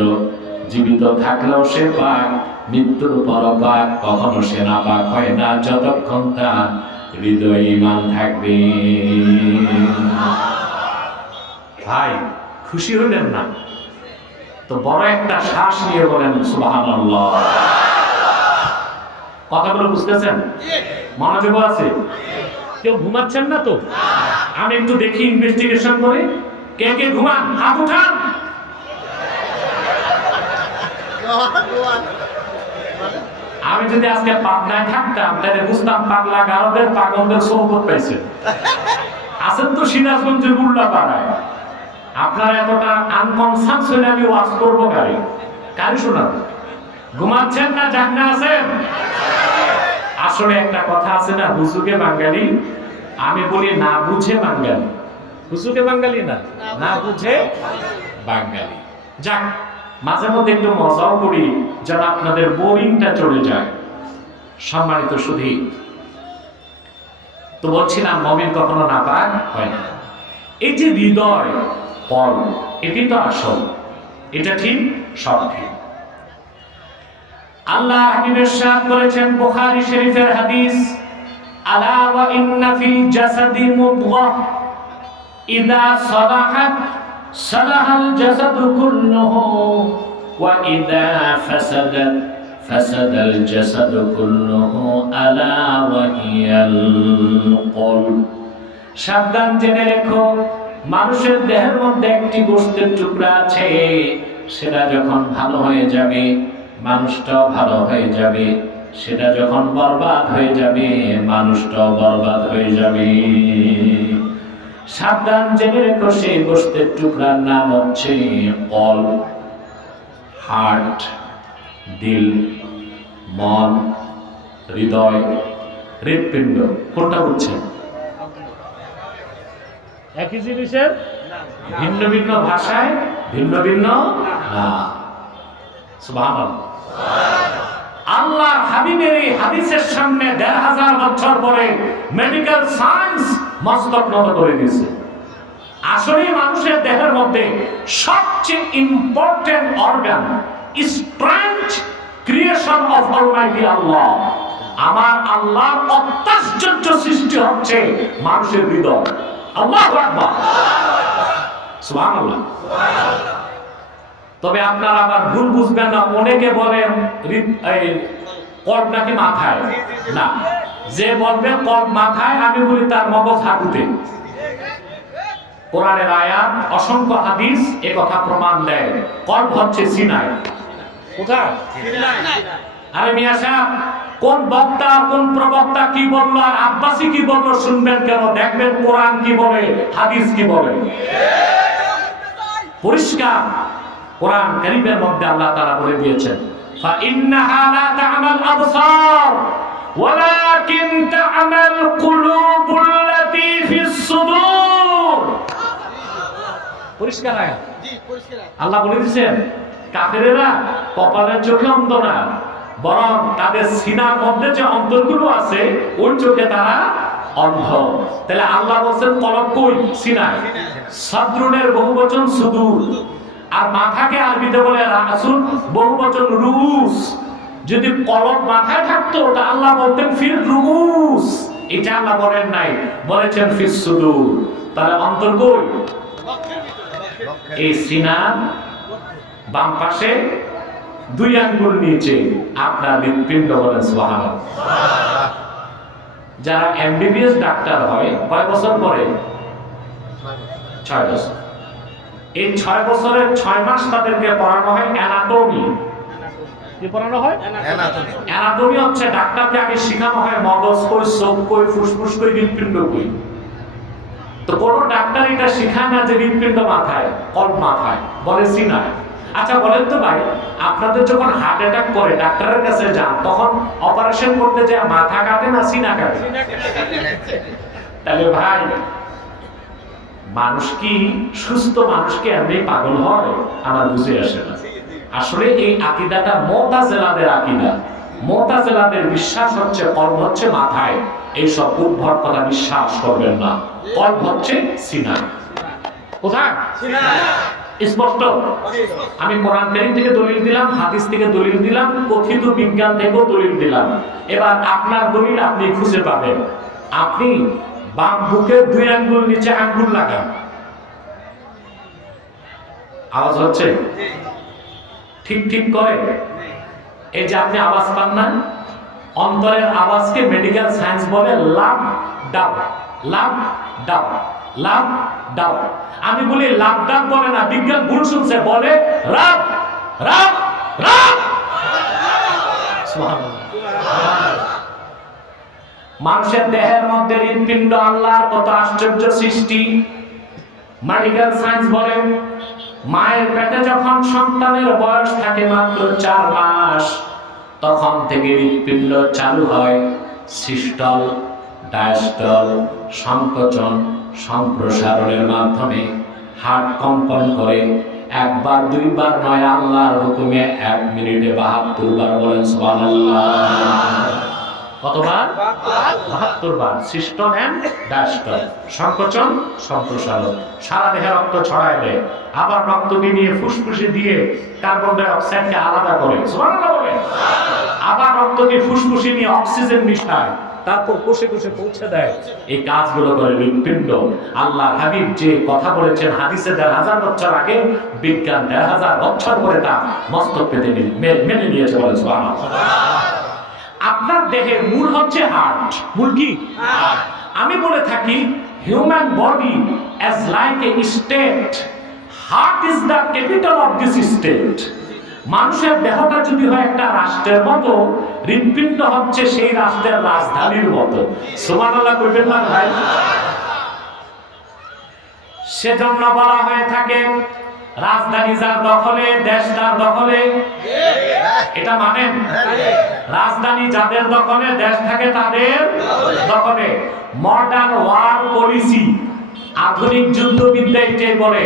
জীবিত থাকলেও সে পাক, মৃত্যুর পর পাক। কখনো সে নাপাক হয় না যতক্ষণ তার হৃদয়ে ঈমান থাকবে। ভাই, খুশি হইলেন না তো বড় একটা শ্বাস নিয়ে বলেন সুবহানাল্লাহ। কথাগুলো বুঝতেছেন? মনোযোগ আছে? কেউ ঘুমাচ্ছেন না তো? আমি একটু দেখি ইনভেস্টিগেশন করে, কে কে ঘুমান হাত উঠান। আমি যদি আজকে পাবনায় থাকতাম তাহলে বুঝতাম পাগলা গারদের পাগলদের সৌবত পাইছে। আছেন তো সিরাজগঞ্জের উল্লাপাড়ায়, আপনার এতটা আনকনসাস হলে আমি ওয়াজ করবো গাড়ি কারি শোনাবো। ঘুমাচ্ছেন না জাগনা আছেন? আসলে একটা কথা আছে না, হুজুকে বাঙালি, আমি বলি না বুঝে বাঙালি। হুজুকে বাঙালি না, না বুঝে বাঙালি। যাক, মাঝে মধ্যে একটু মজাও করি যেন আপনাদের বোরিংটা চলে যায়। সম্মানিত সুধী, তো বলছিলাম মুমিন কখনো নাপাক হয় না। এই যে হৃদয় পল, এটি তো আসল, এটা ঠিক, সব ঠিক। আল্লাহ হাবিবের সাথ করেছেন বুখারী শরীফের হাদিস, আলা ওয়া ইন্না ফিল জাসাদি মুদগাহ ইযা সালাহাত সালাহাল জাসাদু কুল্লুহু ওয়া ইযা ফাসাদাত ফাসাদাল জাসাদু কুল্লুহু আলা ওয়া হিয়াল কলব। সাবধান, জেনে রেখো, মানুষের দেহের মধ্যে একটি গোশতের টুকরা আছে, সেটা যখন ভালো হয়ে যাবে মানুষটাও ভালো হয়ে যাবে, সেটা যখন বরবাদ হয়ে যাবে মানুষটাও বরবাদ হয়ে যাবে। সাবধান, জেনে রেখো, সেই গোশতের টুকরার নাম হচ্ছে কলব, হার্ট, দিল, মন, হৃদয়, হৃৎপিণ্ড। কোনটা বুঝছেন? একই জিনিসের ভিন্ন ভিন্ন ভাষায় ভিন্ন ভিন্ন নাম। সুবহানাল্লাহ। আল্লাহ হাবিবের এই হাদিসের সামনে ১৫০০ বছর পরে মেডিকেল সায়েন্স মস্তক নত করে দিয়েছে। আসলে মানুষের দেহের মধ্যে সবচেয়ে important organ, strength, creation of almighty Allah, আমার আল্লাহর অত্যাশ্চর্য সৃষ্টি হচ্ছে মানুষের হৃদয়। আল্লাহু আকবার, সুবহানাল্লাহ। তবে আপনারা আবার ভুল বুঝবেন না, অনেকে বলেন কল্প নাকি মাথায়, না, যে বলবে কল মাথায়, আমি বলি তার মগজ হাঁটুতে। কোরআনের আয়াত, অসংখ্য হাদিস এ কথা প্রমাণ দেয়। কলব হচ্ছে সিনায়। কোথায়? আরে মিয়া সাহেব, কোন বক্তা কোন প্রবক্তা কি বললো আর আব্বাসি কি বললো শুনবেন কেন? দেখবেন কোরআন কি বলে, হাদিস কি বলে। পরিষ্কার কোরআন কারীমের মধ্যে আল্লাহ তাআলা বলে দিয়েছেন, ফা ইন্নাহা লা তা'মাল আবসার ওয়ালাকিন তা'মাল কুলুবুল্লাতী ফিস সুদূর। পরিষ্কার আয়াত। আল্লাহ বলে দিয়েছেন কাফেরেরা কপালের চোখে অন্ধ না, বরং তাদের সিনার মধ্যে যে অন্তরগুলো আছে ওই চোখে তারা অন্ধ। তাহলে আল্লাহ বলেন কলব কই? সিনায়। সাদরুনের বহুবচন সুদূর, আর মাথাকে আরবিতে বলে রাসুল, বহুবচন রুউস। যদি কলব মাথায় থাকতো তা আল্লাহ বলতেন ফির রুউস, এটা আল্লাহ বলেন নাই, বলেছেন ফিস সুদূর। তাহলে অন্তর কই? এই সিনা বাম পাশে 2 আঙ্গুল নিচে আপনার হৃৎপিণ্ড। বলেন সুবহানাল্লাহ। যারা এমবিবিএস ডাক্তার হয় কয় বছর পরে? 6 বছর। এই 6 বছরের 6 মাস তাদেরকে পড়ানো হয় অ্যানাটমি। কি পড়ানো হয়? অ্যানাটমি হচ্ছে ডাক্তারকে আগে শেখানো হয় মগজ কই, চোখ কই, ফুসফুস কই, হৃৎপিণ্ড কই। তো কোন ডাক্তার এটা শেখায় না যে হৃৎপিণ্ড মাথায়, কল্প মাথায়, বলে সিনায়। আচ্ছা বলেন তো ভাই, আপনাদের যখন হার্ট অ্যাটাক করে ডাক্তারের কাছে যান, তখন অপারেশন করতে যায় মাথা কাটে না সিনা কাটে? তাহলে ভাই, মানুষ কি সুস্থ মানুষকে এমনি পাগল হয়? আমার বুঝে আসে না। আসলে এই আকীদাটা মুতাজিলাদের আকীদা। মুতাজিলাদের বিশ্বাস হচ্ছে কলব হচ্ছে মাথায়। এই সব উদ্ভট কথা বিশ্বাস করবেন না। কলব হচ্ছে সিনায়। কোথায়? সিনায়। স্পষ্ট? আমি কোরআন কারীম থেকে দলিল দিলাম, হাদিস থেকে দলিল দিলাম, কথিত বিজ্ঞান থেকেও দলিল দিলাম। এবার আপনার দলিল আপনি খুঁজে পাবেন। আপনি বাম বুকের 2 আঙ্গুল নিচে আঙ্গুল লাগান। আওয়াজ হচ্ছে? ঠিক ঠিক করে। এই যে আপনি আওয়াজ পান না, অন্তরের আওয়াজকে মেডিকেল সায়েন্স বলে লাভ ডাব, লাভ ডাব, লাভ ডাব। আমি বলি লাভ ডাব বলে না, বিজ্ঞান ভুল শুনছে, বলে রাব রাব রাব। সুবহানাল্লাহ। মানুষের দেহের মধ্যে হৃৎপিণ্ড আল্লাহর কত আশ্চর্য সৃষ্টি। মেডিকেল সায়েন্স বলে মায়ের পেটে যখন সন্তানের বয়স থাকে মাত্র 4 মাস, তখন থেকে হৃৎপিণ্ড চালু হয়। সিস্টল, ডায়াস্টল, সংকোচন, সম্প্রসারণের মাধ্যমে হার্ট কম্পন করে। 1 বার 2 বার নয়, আল্লাহর হুকুমে 1 মিনিটে 72 বার। বলেন সুবহানাল্লাহ। কতবার? 72 বার। সিস্টল এন্ড ডায়াস্টল, সংকোচন, সম্প্রসারণ। সারা দেহে রক্ত ছড়ায় দেয়, আবার রক্তকে নিয়ে ফুসফুসে দিয়ে কার্বন ডাই অক্সাইডকে আলাদা করে। সুবহানাল্লাহ বলেন। আবার রক্তকে ফুসফুসে নিয়ে অক্সিজেন মিশায়, তারপর কোষে কোষে পৌঁছে দেয়। এই কাজগুলো করে হৃৎপিণ্ড। আল্লাহ হাবিব যে কথা বলেছেন হাদিসে 1000 বছর আগে, বিজ্ঞান 1000 বছর পরে তা মস্তক পেতে মেনে নিয়েছে। বলেন সুবহানাল্লাহ। আপনার দেহের মূল হচ্ছে হার্ট। মূল কি? আমি বলে থাকি human body as like a state, heart is the capital of this state. মানুষের দেহটা যদি হয় একটা রাষ্ট্রের মতো, হৃৎপিণ্ড হচ্ছে সেই রাষ্ট্রের রাজধানীর মতো। সুবহানাল্লাহ কইবেন না ভাই? সেজন্য বলা হয়ে থাকে রাজধানী যার দখলে, দেশ তার দখলে। এটা মানেন? রাজধানী যাদের দখলে, দেশ থাকে তাদের দখলে। মডার্ন ওয়ার পলিসি, আধুনিক যুদ্ধবিদ্যা এটাই বলে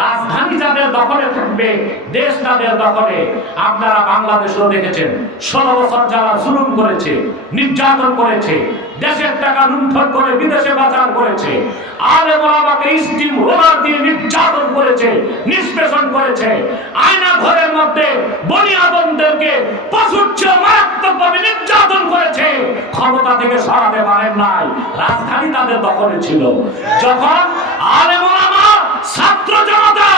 রাজধানী যাদের দখলে থাকবে, দেশ তাদের দখলে। আপনারা বাংলাদেশেও দেখেছেন 16 বছর যারা জুলুম করেছে, নির্যাতন করেছে, দেশের টাকা লুণ্ঠন করে বিদেশে পাচার করেছে, আলেম ওলামাকে স্টিম রোলার দিয়ে নির্যাতন করেছে, নিষ্পেষণ করেছে, আয়না ঘরের মধ্যে বনি আদমদেরকে পশুর চেয়ে মারাত্মকভাবে নির্যাতন করেছে, ক্ষমতা থেকে সরাতে পারেন নাই। রাজধানী তাদের দখলে ছিল। যখন আলেম ওলামা, ছাত্র জনতা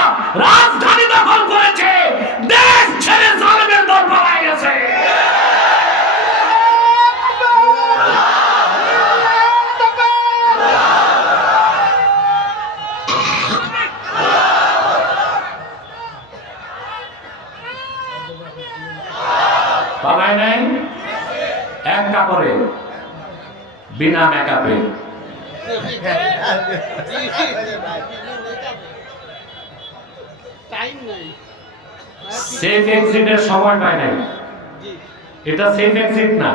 রাজধানী দখল করেছে, দেশ ছেড়ে জালেমের দল পালায় গেছে। এক কাপড়ে বিনা মেকআপে। সেফ এক্সিটের সময় পায় নাই। এটা সেফ এক্সিট না।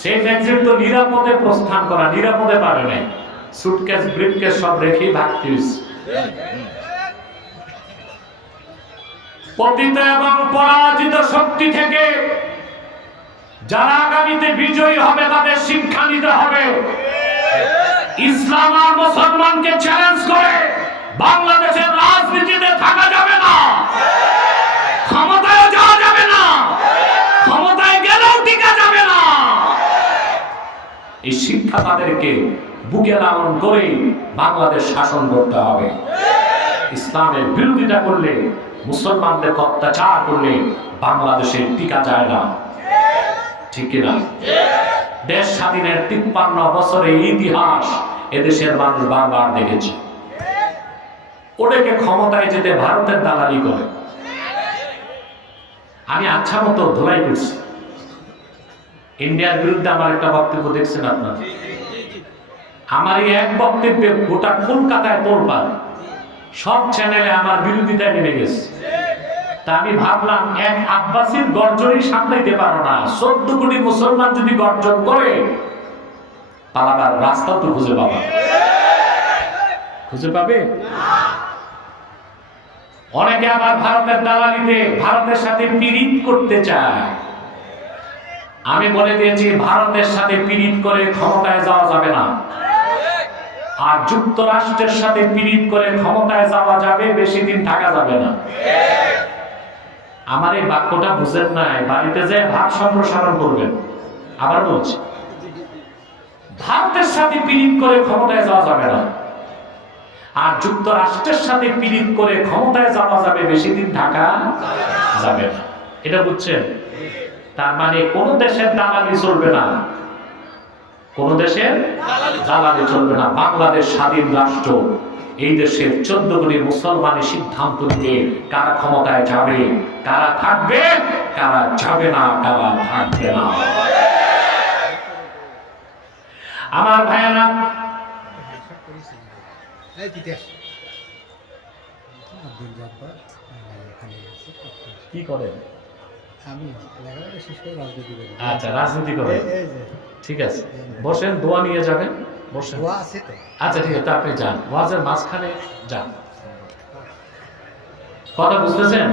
সেফ এক্সিট তো নিরাপদে প্রস্থান করা, নিরাপদে পারে নাই। সুটকেস ব্রিফকেস সব রেখেই ভাগতে হয়েছে। পতিত এবং পরাজিত শক্তি থেকে যারা আগামীতে বিজয়ী হবে তাদের শিক্ষা নিতে হবে। ইসলাম আর মুসলমানকে চ্যালেঞ্জ করে বাংলাদেশের রাজনীতিতে থাকা যাবে না, ক্ষমতায় যাওয়া যাবে না, ক্ষমতায় গেলেও টিকা যাবে না। এই শিক্ষা তাদেরকে বুকে লালন করে বাংলাদেশ শাসন করতে হবে। ইসলামের বিরোধিতা করলে, মুসলমানদের অত্যাচার করলে বাংলাদেশে টিকা যায় না, ঠিক কিনা? দেশ স্বাধীনের 53 বছরের ইতিহাস এদেশের মানুষ বারবার দেখেছে। ওটাকে ক্ষমতায় যেতে ভারতের দালালি করে। আমি আচ্ছা মতো ধোলাই করছি। ইন্ডিয়ার বিরুদ্ধে আমার একটা বক্তব্য দেখছেন আপনারা। আমার এই এক বক্তব্যে গোটা কলকাতায় তোলপাড়, সব চ্যানেলে আমার বিরোধিতা নেমে গেছে। তা আমি ভাবলাম, এক আব্বাসীর গর্জনই সামলাইতে পারো না, 14 কোটি মুসলমান যদি গর্জন করে, পালাবার রাস্তা তো খুঁজে পাবে? অনেকে আবার ভারতের দালালিতে ভারতের সাথে পিরিত করতে চায়। আমি বলে দিয়েছি, ভারতের সাথে পিরিত করে ক্ষমতায় যাওয়া যাবে না। আর যুক্তরাষ্ট্রের সাথে পিরিত করে ক্ষমতায় যাওয়া যাবে, বেশি দিন থাকা যাবে না। আমার এই বাক্যটা বুঝেন নাই, বাড়িতে যে ভাব সম্প্রসারণ করবেন। আবার বলছি, ভারতের সাথে পিরিত করে ক্ষমতায় যাওয়া যাবে না, আর যুক্তরাষ্ট্রের সাথে পিরিত করে ক্ষমতায় যাওয়া যাবে, বেশি দিন থাকা যাবে না। এটা বুঝছেন? তার মানে কোন দেশের দালালি চলবে না, কোন দেশের দালালি চলবে না। বাংলাদেশ স্বাধীন রাষ্ট্র, এই দেশের 14 কোটি মুসলমানের সিদ্ধান্ত নিয়ে কারা ক্ষমতায় যাবে, কারা থাকবে, কারা যাবে না, কারা থাকবে না। আমার ভাইয়েরা, কি করেন? আচ্ছা, রাজনীতি করেন, ঠিক আছে। বসেন, দোয়া নিয়ে যাবেন, বসেন। আচ্ছা ঠিক আছে, আপনি যান, ওয়াজের মাঝখানে যান। কথা বুঝতেছেন,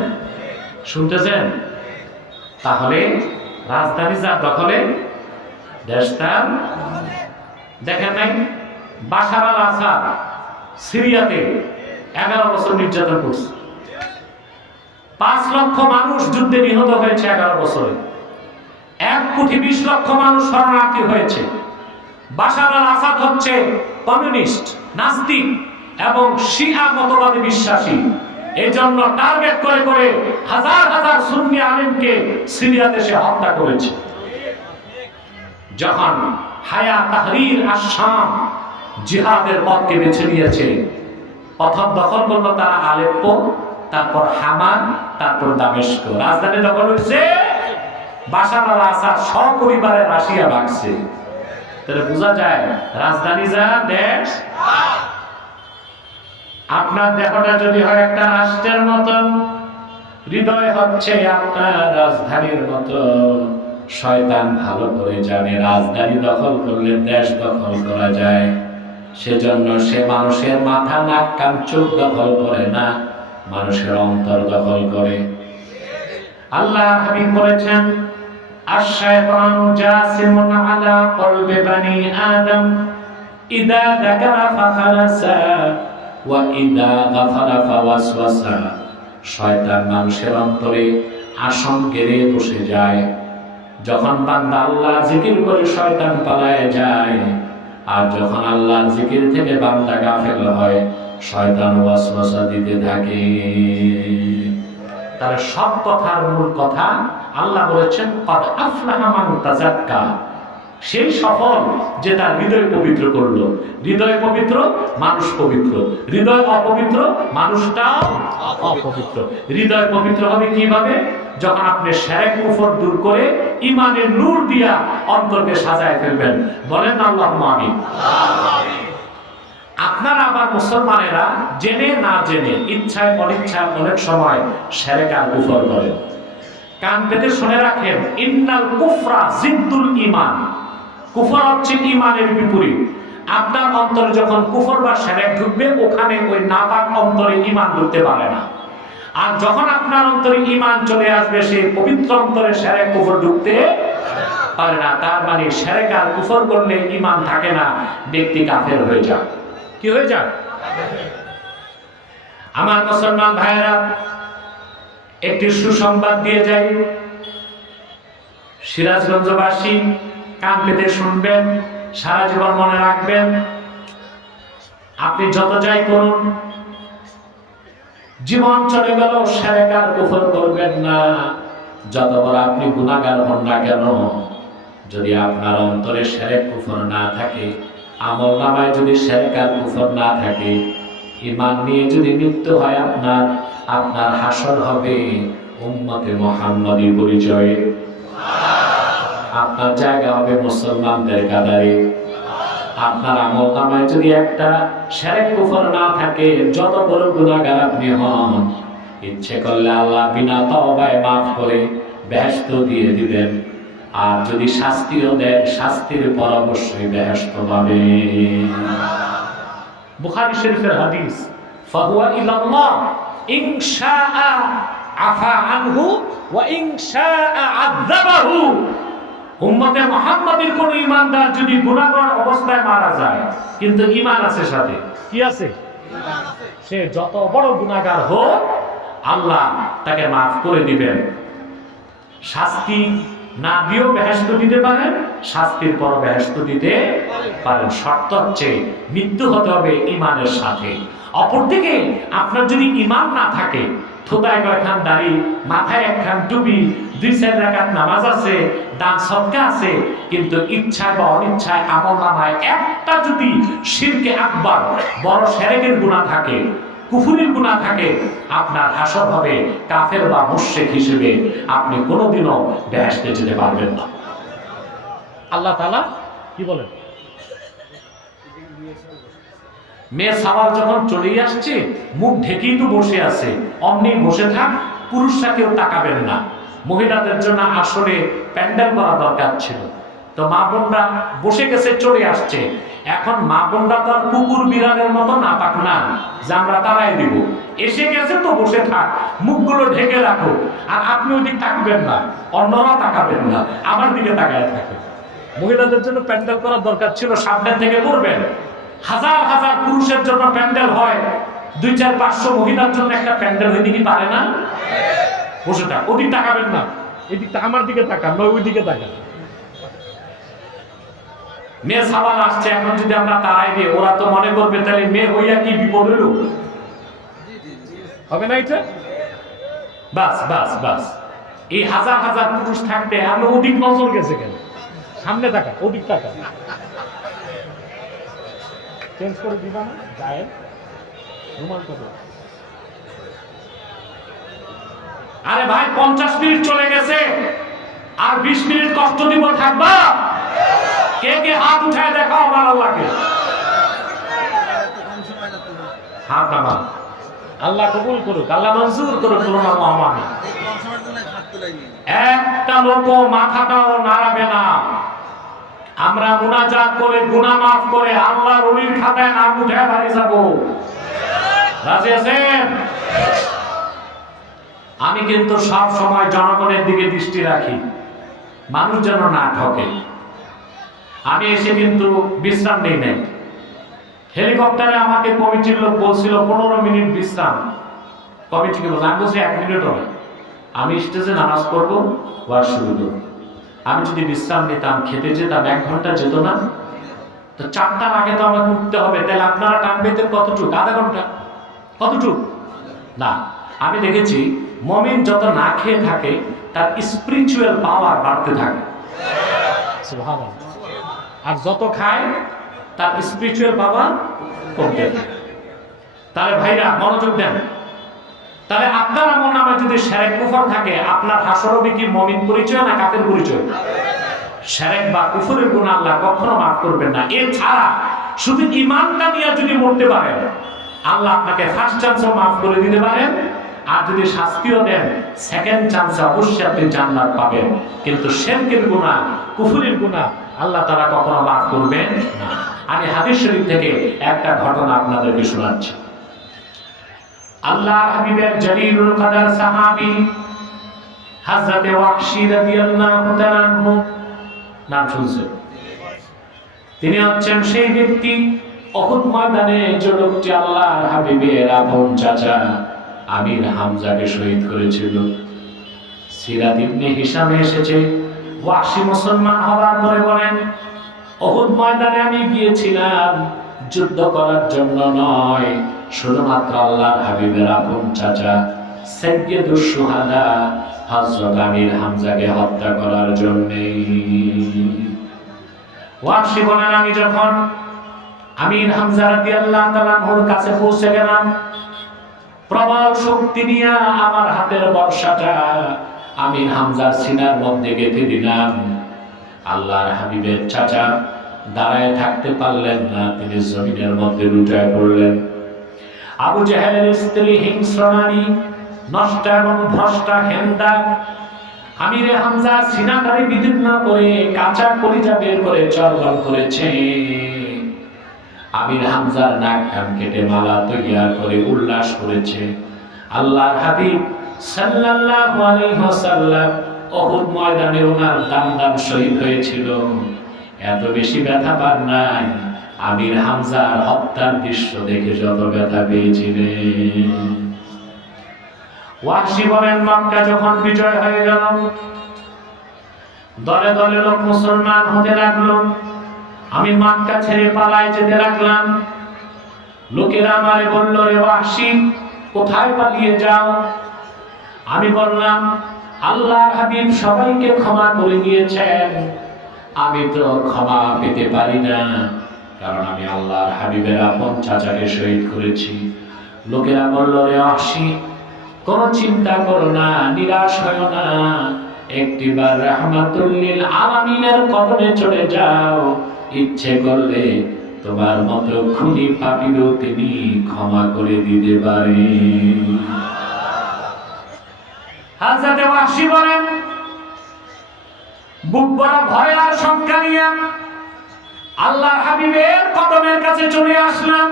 শুনতেছেন? তাহলে রাজধানী যার দখলে, দেশ তার। দেখেন নাই, বাশার আল আসাদ সিরিয়াতে 11 বছর নির্যাতন করছে। 5 লক্ষ মানুষ যুদ্ধে নিহত হয়েছে 11 বছরে। 1,20,00,000 মানুষ শরণার্থী হয়েছে। বাশার আল আসাদ হচ্ছে কমিউনিস্ট, নাস্তিক এবং শিয়া মতবাদে বিশ্বাসী। এই জন্য টার্গেট করে করে হাজার হাজার সুন্নি আলেমকে সিরিয়া দেশে হত্যা করেছে। যখন হায়া তাহরির আশ-শাম জিহাদের পথকে বেছে নিয়েছে, প্রথম দখল করলো তারা আলেপ্পো, তারপর হামা, তারপর দামেস্ক। রাজধানী দখল হয়েছে, বাশার আল আসাদ সপরিবারে রাশিয়া ভাগছে। তাহলে বোঝা যায়, রাজধানী যা, দেশ। আপনার দেহটা যদি হয় একটা রাষ্ট্রের মতো, হৃদয় হচ্ছে আপনার রাজধানীর মতো। শয়তান ভালো করে জানে রাজধানী দখল করলে দেশ দখল করা যায়। সেজন্য সে মানুষের মাথা, নাক, কান, চোখ দখল করে না, মানুষের অন্তর দখল করে। আল্লাহ হাবিব বলেছেন, আশ-শায়তানু জাসিমুন আলা কলবি বানি আদম ইদা যাকারা ফাখালাসা ওয়া ইদা গাফালা ফাওয়াসওয়াসা। শয়তান মানুষের অন্তরে আসন গেড়ে বসে যায়। যখন বান্দা আল্লাহর জিকির করে শয়তান পালায় যায়, আর যখন আল্লাহর জিকির থেকে বান্দা গাফেল হয়, শয়তান ওয়াসওয়াসা দিতে থাকে। তার সব কথার মূল কথা আল্লাহ বলেছেন, ক্বাদ আফলাহা মান তাযাক্কা। সেই সফল যে তার হৃদয় পবিত্র করলো। হৃদয় পবিত্র, মানুষ পবিত্র। হৃদয় অপবিত্র, মানুষটাও অপবিত্র। হৃদয় পবিত্র হবে কিভাবে? যখন আপনি শিরক কুফর দূর করে ইমানের নূর দিয়া অন্তরকে সাজায় ফেলবেন। বলেন আল্লাহুম্মা আমিন। আপনারা আবার মুসলমানেরা জেনে না জেনে, ইচ্ছায় অনিচ্ছায় অনেক সময় শিরক আর কুফর করেন। কান পেতে শুনে রাখেন, ইন্নাল কুফরা জিদ্দুল ঈমান। কুফর হচ্ছে ঈমানের বিপরীত। আপনার অন্তরে যখন কুফর বা শিরক ঢুকবে, ওখানে ওই নাপাক অন্তরে ঈমান ঢুকতে পারে না। আর যখন আপনার অন্তরে ঈমান চলে আসবে, সেই পবিত্র অন্তরে শিরক কুফর ঢুকতে পারে না। তার মানে শিরক আর কুফর করলে ঈমান থাকে না, ব্যক্তি কাফের হয়ে যায়। কি হয়ে যায়? আমার মুসলমান ভাইয়েরা, একটি সুসংবাদ দিয়ে যাই। সিরাজগঞ্জবাসী কান পেতে শুনবেন, সারা জীবন মনে রাখবেন। আপনি যত যাই করুন, জীবন চলে গেল, শিরক আর কুফর করবেন না। যত বড় আপনি গুনাহগার হন না কেন, যদি আপনার অন্তরে শিরক কুফর না থাকে, আমলনামায় যদি শিরক আর কুফর না থাকে, ঈমান নিয়ে যদি মৃত্যু হয় আপনার, আপনার হাসর হবে উম্মতে মুহাম্মাদী পরিচয়ে। আপনার জায়গা হবে মুসলমানদের কাতারে। আপনার আমলনামায় যদি একটা শিরক কুফর না থাকে, যত বড় গুনাহগার আপনি হন, ইচ্ছে করলে আল্লাহ বিনা তওবায় মাফ করে বেহেশত দিয়ে দিবেন। আর যদি শাস্তিও দেন, শাস্তির পর অবশ্যই বেহেশত পাবেন। বুখারী শরীফের হাদিস, ফাহুয়া ইলাল্লাহ ইন শাআ আফা আনহু ওয়া ইন শাআ আযাবাহু। উম্মতে মুহাম্মাদের কোন ঈমানদার যদি গুনাহগার অবস্থায় মারা যায়, কিন্তু ঈমান আছে সাথে, কি আছে? সে যত বড় গুনাহগার হোক, আল্লাহ তাকে মাফ করে দিবেন। শাস্তি না দিয়েও বেহেশত দিতে পারেন, শাস্তির পর বেহেশত দিতে পারেন। শর্ত হচ্ছে মৃত্যু হতে হবে ঈমানের সাথে। অপরদিকে আপনার যদি ঈমান না থাকে, থোদায় কয়খান দাড়ি, মাথায় একখান টুপি, 2-4 রাকাত নামাজ আছে, দান সদকা আছে, কিন্তু ইচ্ছায় বা অনিচ্ছায় আমলনামায় একটা যদি শিরকে আকবার, বড় শিরকের গুনাহ থাকে, কুফরির গুনাহ থাকে, আপনার হাসর হবে কাফের বা মুশরিক হিসেবে। আপনি কোনোদিনও বেহেশতে যেতে পারবেন না। আল্লাহ তাআলা কি বলেন? মেয়ে সাওয়াল যখন চলে আসছে, মুখ ঢেকেই তো বসে আছে, অমনি বসে থাক, পুরুষরা কেউ তাকাবেন না। মহিলাদের জন্য আসলে প্যান্ডেল করা দরকার ছিল, তো মা বোনরা বসে গেছে, চলে আসছে। এখন মা বোনরা তো আর কুকুর বিড়ালের মতো নাপাক না যে আমরা তাড়াই দিব। এসে গেছে তো বসে থাক, মুখগুলো ঢেকে রাখো। আর আপনি ওইদিক তাকাবেন না, অন্যরা তাকাবেন না, আমার দিকে তাকায় থাকে। মহিলাদের জন্য প্যান্ডেল করার দরকার ছিল, সামনের থেকে করবেন। হাজার হাজার পুরুষের জন্য প্যান্ডেল হয়, 200-500 মহিলার জন্য একটা প্যান্ডেল হইতে কি পারে না? বসে থাক, ওদিক তাকাবেন না, এদিকটা আমার দিকে তাকান, নয় ওই দিকে তাকান। মেয়ে সাওয়াল আসছে, এখন যদি আমরা তাড়াই দিই, ওরা তো মনে করবে তাহলে মেয়ে হইয়া কি বিপদ হইল। হবে না এটা? বাস বাস বাস, এই হাজার হাজার পুরুষ থাকতে আমি ওদিক নজর গেছে কেন? সামনে তাকা, ওদিক তাকা। চেঞ্জ করে দিবা না? গায়ে রুমাল করে। আরে ভাই, 50 মিনিট চলে গেছে, আর 20 মিনিট কষ্ট দিব, থাকবা? কে কে হাত উঠায় দেখাও আমার আল্লাহকে। হাত নামা। আল্লাহ কবুল করুক, আল্লাহ মঞ্জুর করুক। একটা লোক মাথাটাও নাড়াবে না। আমরা মুনাজাত করে গুনাহ মাফ করে আল্লাহর ওলির খাতায় নাম উঠায় বাড়ি যাবো। রাজি আছেন? আমি কিন্তু সব সময় জনগণের দিকে দৃষ্টি রাখি, মানুষ যেন না ঠকে। আমি এসে কিন্তু বিশ্রাম নেই নাই। হেলিকপ্টারে আমাকে কমিটির লোক বলছিল 15 মিনিট বিশ্রাম। কমিটিকে বলছে, আমি বলছি 1 মিনিট হবে। আমি স্টেজে নামাজ পড়বো, ওয়াজ শুরু করবো। আমি যদি বিশ্রাম নিতাম, খেতে যেতাম, 1 ঘন্টা যেত না। তো 4টার আগে তো আমাকে উঠতে হবে, তাহলে আপনারা টান পেতেন কতটুক? আধা ঘন্টা? কতটুক? না, আমি দেখেছি মুমিন যত না খেয়ে থাকে, তার স্পিরিচুয়াল পাওয়ার বাড়তে থাকে। সুবহানাল্লাহ। আর যত খায়, তার স্পিরিচুয়াল পাওয়ার কমতে থাকে। তাহলে ভাইরা মনোযোগ দেন। তাহলে আপনার আমলনামায় যদি শিরক কুফর থাকে, আপনার হাসর হবে কি মুমিন পরিচয় না কাফের পরিচয়? শিরক বা কুফরের গুনাহ আল্লাহ কখনো মাফ করবেন না। এছাড়া শুধু ঈমানটা নিয়ে যদি মরতে পারেন, আল্লাহ আপনাকে ফার্স্ট চান্সও মাফ করে দিতে পারেন, আর যদি শাস্তিও দেন সেকেন্ড চান্সে অবশ্যই আপনি জান্নাত পাবেন। কিন্তু শিরকের গুনাহ, কুফরের গুনাহ আল্লাহ তাআলা কখনো মাফ করবেন না। আমি হাদিস শরীফ থেকে একটা ঘটনা আপনাদেরকে শোনাচ্ছি। আল্লাহর হাবিবের জলিলুল কদর সাহাবী হযরত ওয়াহশী রাদিয়াল্লাহু তাআলা আনহু নাম শুনছেন? তিনি হচ্ছেন সেই ব্যক্তি উহুদ ময়দানে যে লোকটি আল্লাহর হাবিবের আপন চাচা আমির হামজাকে শহীদ করেছিল। সিরাত ইবনে হিশামে এসেছে, ওয়াহশী মুসলমান হওয়ার পরে বলেন, উহুদ ময়দানে আমি গিয়েছিলাম যুদ্ধ করার জন্য নয়, শুধুমাত্র আল্লাহর হাবিবের আপন চাচা সাইয়্যিদুশ শুহাদা হযরত আমির হামজাকে হত্যা করার জন্য। ওয়াহশী বলেন, আমি যখন আমির হামজা রাদিয়াল্লাহু তাআলা আনহুর কাছে পৌঁছে গেলাম, প্রবল শক্তি নিয়ে আমার হাতের বর্শাটা আমির হামজার সিনার মধ্যে গেঁথে দিলাম। আল্লাহর হাবিবের চাচা দাঁড়ায় থাকতে পারলেন না, তিনি জমিনের মধ্যে লুটায় পড়লেন। আবু জাহেলের স্ত্রী হিংস্র নারী, নষ্ট এবং ভ্রষ্টা হেন্দা আমির হামজা সিনাটারে বিদীর্ণ করে কাঁচা কলিজা বের করে চর্বণ করেছে। আমির হামজার নাক কান কেটে মালা তৈয়ার করে উল্লাস করেছে। আল্লাহর হাবিব সাল্লাল্লাহু আলাইহি ওয়াসাল্লাম উহুদ ময়দানে ওনার দাম শহীদ হয়েছিল, এত বেশি ব্যথা পান নাই আমির হামজার হত্যার দৃশ্য দেখে যত ব্যথা পেয়েছিলেন। ওয়াহশী বলেন, মক্কা যখন বিজয় হয়ে গেল, দলে দলে লোক মুসলমান হতে লাগলো। আমি মক্কা ছেড়ে পালায় যেতে লাগলাম। লোকেরা আমারে বলল, রে ওয়াহশী, কোথায় পালিয়ে যাও? আমি বললাম, আল্লাহর হাবিব সবাইকে ক্ষমা করে দিয়েছেন, আমি তো ক্ষমা পেতে পারি না, কারণ আমি আল্লাহর হাবিবের আপন চাচাকে শহীদ করেছি। লোকেরা বলল, রে ওয়াহশী, কোনো চিন্তা করো না, নিরাশ হয়ো না, একটিবার রাহমাতুল লিল আলামিনের কদমে চলে যাও, ইচ্ছে করলে তোমার মতো খুনি পাপীরও তিনি ক্ষমা করে দিতে পারেন। হযরত ওয়াহশী বলেন, বুক ভরা ভয় আর শঙ্কা নিয়ে আল্লাহর হাবিবের কদমের কাছে চলে আসলাম।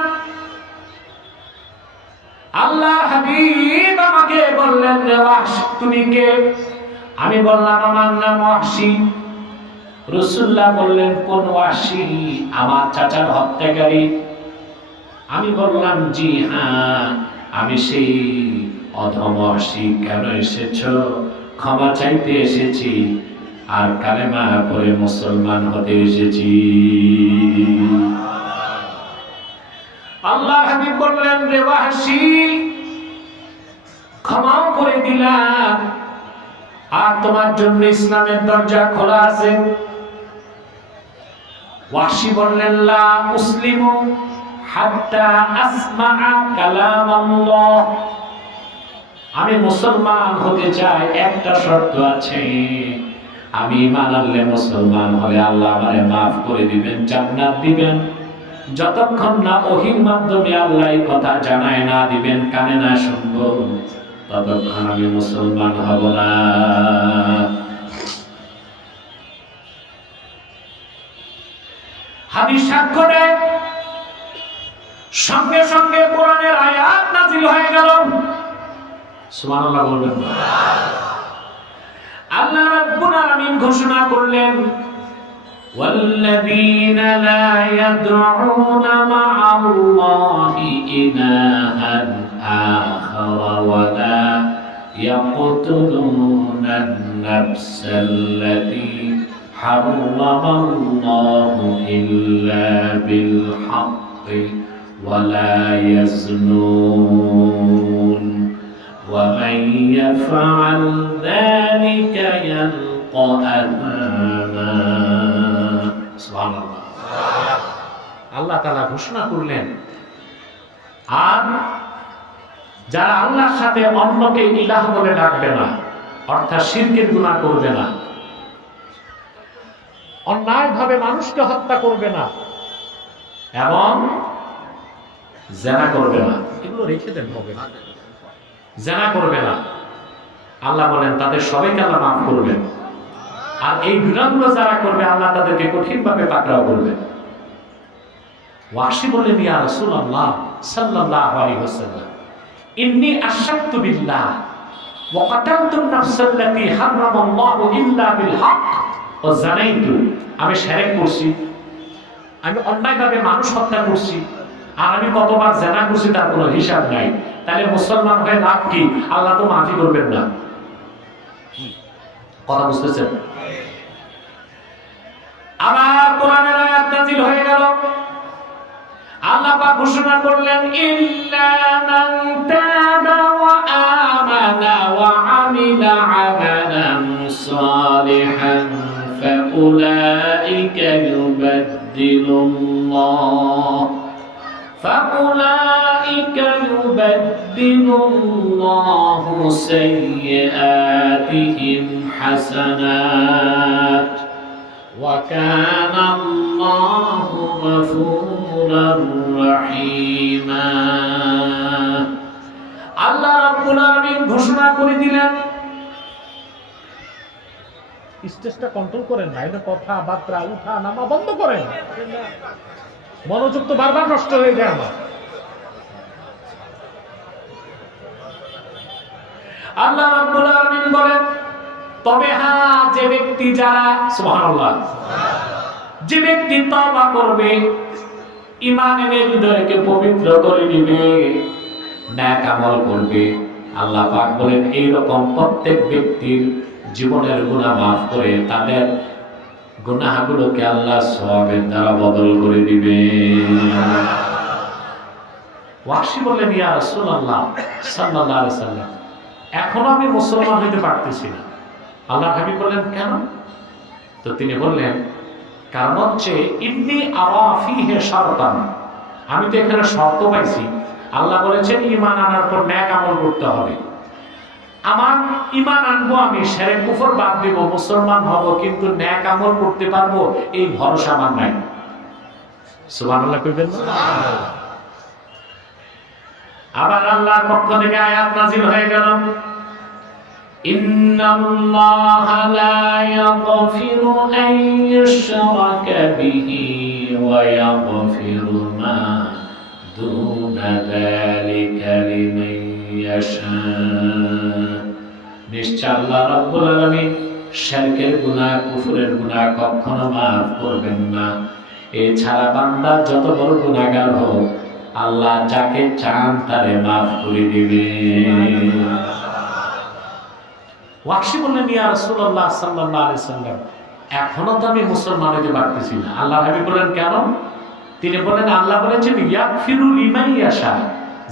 আল্লাহর হাবিব আমাকে বললেন, রে ওয়াহশী, তুমি কে? আমি বললাম, আমার নাম ওয়াহশী। রাসূলুল্লাহ বললেন, কোন ওয়াহশী? আমার চাচার হত্যাকারী। আমি বললাম, জি হ্যাঁ, আমি সেই অধম ওয়াহশী। কেন এসেছো? ক্ষমা চাইতে এসেছি, আর কালেমা পড়ে মুসলমান হতে এসেছি। আল্লাহর হাবিব বললেন, রে ওয়াহশী, ক্ষমাও করে দিলাম, আর তোমার জন্য ইসলামের দরজা খোলা আছে। ওয়াহশী বললেন, লা মুসলিমু হাত্তা আসমা'a কালাম আল্লাহ। আমি মুসলমান হতে চাই, একটা শর্ত আছে, আমি ঈমান আনলে, মুসলমান হলে আল্লাহ আমারে maaf করে দিবেন, জান্নাত দিবেন। যতক্ষণ না ওহীর মাধ্যমে আল্লাহ এই কথা জানায় না দিবেন, কানে না শুনবো, ততক্ষণ আমি মুসলমান হব না। হাদিস সাক্ষ্য দেয়, সঙ্গে সঙ্গে কোরআনের আয়াত নাযিল হয়ে গেল। সুবহানাল্লাহ বলবেন। আল্লাহ রাব্বুল আলামিন ঘোষণা করলেন, ওয়াল্লাযীনা লা ইয়াদউনা মা'আল্লাহি ইলাহান আখারা ওয়া লা ইয়াকতুলুনান নাফসাল্লাতী হারামাল্লাহু ইল্লা বিল হাক্কি ওয়া লা ইয়াজনুন ওয়া মান ইয়াফআল যালিকা ইয়ালকা আযামা। সুবহানাল্লাহ। আল্লাহ তাআলা ঘোষণা করলেন, আর যারা আল্লাহর সাথে অন্যকে ইলাহ বলে ডাকবে না, অর্থাৎ শিরকের গুনাহ করবে না, অন্যায়ভাবে মানুষকে হত্যা করবে না, এবং জেনা করবে না। এগুলো রেখে দেন, হবে না। জেনা করবে না, আল্লাহ বলেন তাদের সবাইকে আল্লাহ মাফ করবেন। আর এই গুনাহগুলো যারা করবে আল্লাহ তাদেরকে কঠিনভাবে পাকড়াও করবেন। ওয়াহশী বললেন, ইয়া রাসূলুল্লাহ সাল্লাল্লাহু আলাইহি ওয়াসাল্লাম, ইন্নী আশরাকতু বিল্লাহ ওয়া কাতালতু আন-নাফসাল্লাতী হারামাল্লাহু ইল্লা বিল হক ওয়া যানাইতু। আমি শিরক করছি, আমি অন্যায়ভাবে মানুষ হত্যা করছি, আর আমি কতবার জেনা করছি তার কোনো হিসাব নাই। তাহলে মুসলমান হয়ে লাভ কি? আল্লাহ তো মাফি করবেন না। কথা বুঝতেছেন? আবার কোরআনের আয়াত নাযিল হয়ে গেল, আল্লাহ পাক ঘোষণা করলেন, ইল্লা মান তাবা ওয়া আমানা ওয়া আমিলা আমালান সালিহান ফাউলাইকা ইউবাদদিলুল্লাহু সাইয়্যাতিহিম হাসানাত ওয়া কানা আল্লাহু গফুরার রহিমা। আল্লাহ রাব্বুল আলামিন ঘোষণা করে দিলেন, স্টেজটা কন্ট্রোল করেন না, এটা কথাবার্তা উঠা নামা বন্ধ করেন, মনোযোগ তো বারবার নষ্ট হয়ে যায় আমার। আল্লাহ রাব্বুল আলামিন বলেন, তবে হ্যাঁ, যে ব্যক্তি, যারা সুবহানাল্লাহ, যে ব্যক্তি তওবা করবে, ঈমান এনে হৃদয়কে পবিত্র করে দিবে, নেক আমল করবে, আল্লাহ পাক বলেন এই রকম প্রত্যেক ব্যক্তির জীবনের গুনাহ মাফ করে তাদের গুনাহগুলোকে আল্লাহ সওয়াবের দ্বারা বদল করে দিবে। ওয়াহশী বললেন, ইয়া রাসূলুল্লাহ সাল্লাল্লাহু আলাইহি ওয়াসাল্লাম, এখনো আমি মুসলমান হইতে পারতেছি না। আল্লাহ হাবিব বললেন, কেন? তো তিনি বললেন, কারণ হচ্ছে ইন্নী আরা ফীহি শারতান, আমি তো এখানে শর্ত পাইছি। আল্লাহ বলেছেন ঈমান আনার পর নেক আমল করতে হবে। আমার ঈমান আনবো, আমি শিরক কুফর বাদ দেব, মুসলমান হব, কিন্তু নেক আমল করতে পারবো এই ভরসা আমার নাই। সুবহানাল্লাহ কইবেন না? আবার আল্লাহর পক্ষ থেকে আয়াত নাযিল হয়ে গেল, ইন্নাল্লাহা লা ইয়াগফিরু আন ইউশরাকা বিহি ওয়া ইয়াগফিরু মা দুনা যালিকা লিমান ইয়াশা। নিশ্চয় আল্লাহ রাব্বুল আলামিন শিরকের গুনাহ, কুফরের গুনাহ কখনো মাফ করবেন না। এছাড়া বান্দা যত বড় গুনাহগার হোক, আল্লাহ যাকে চান তারে মাফ করে দিবেন। ওয়াহশী বললেন, ইয়া রাসূলুল্লাহ সাল্লাল্লাহু আলাইহি ওয়াসাল্লাম, এখনো তো আমি মুসলমান হতে পারতেছি না। আল্লাহ হাবিব বলেন, কেন? তিনি বলেন, আল্লাহ বলেছেন ইয়াগফিরু লিমান ইয়াশা,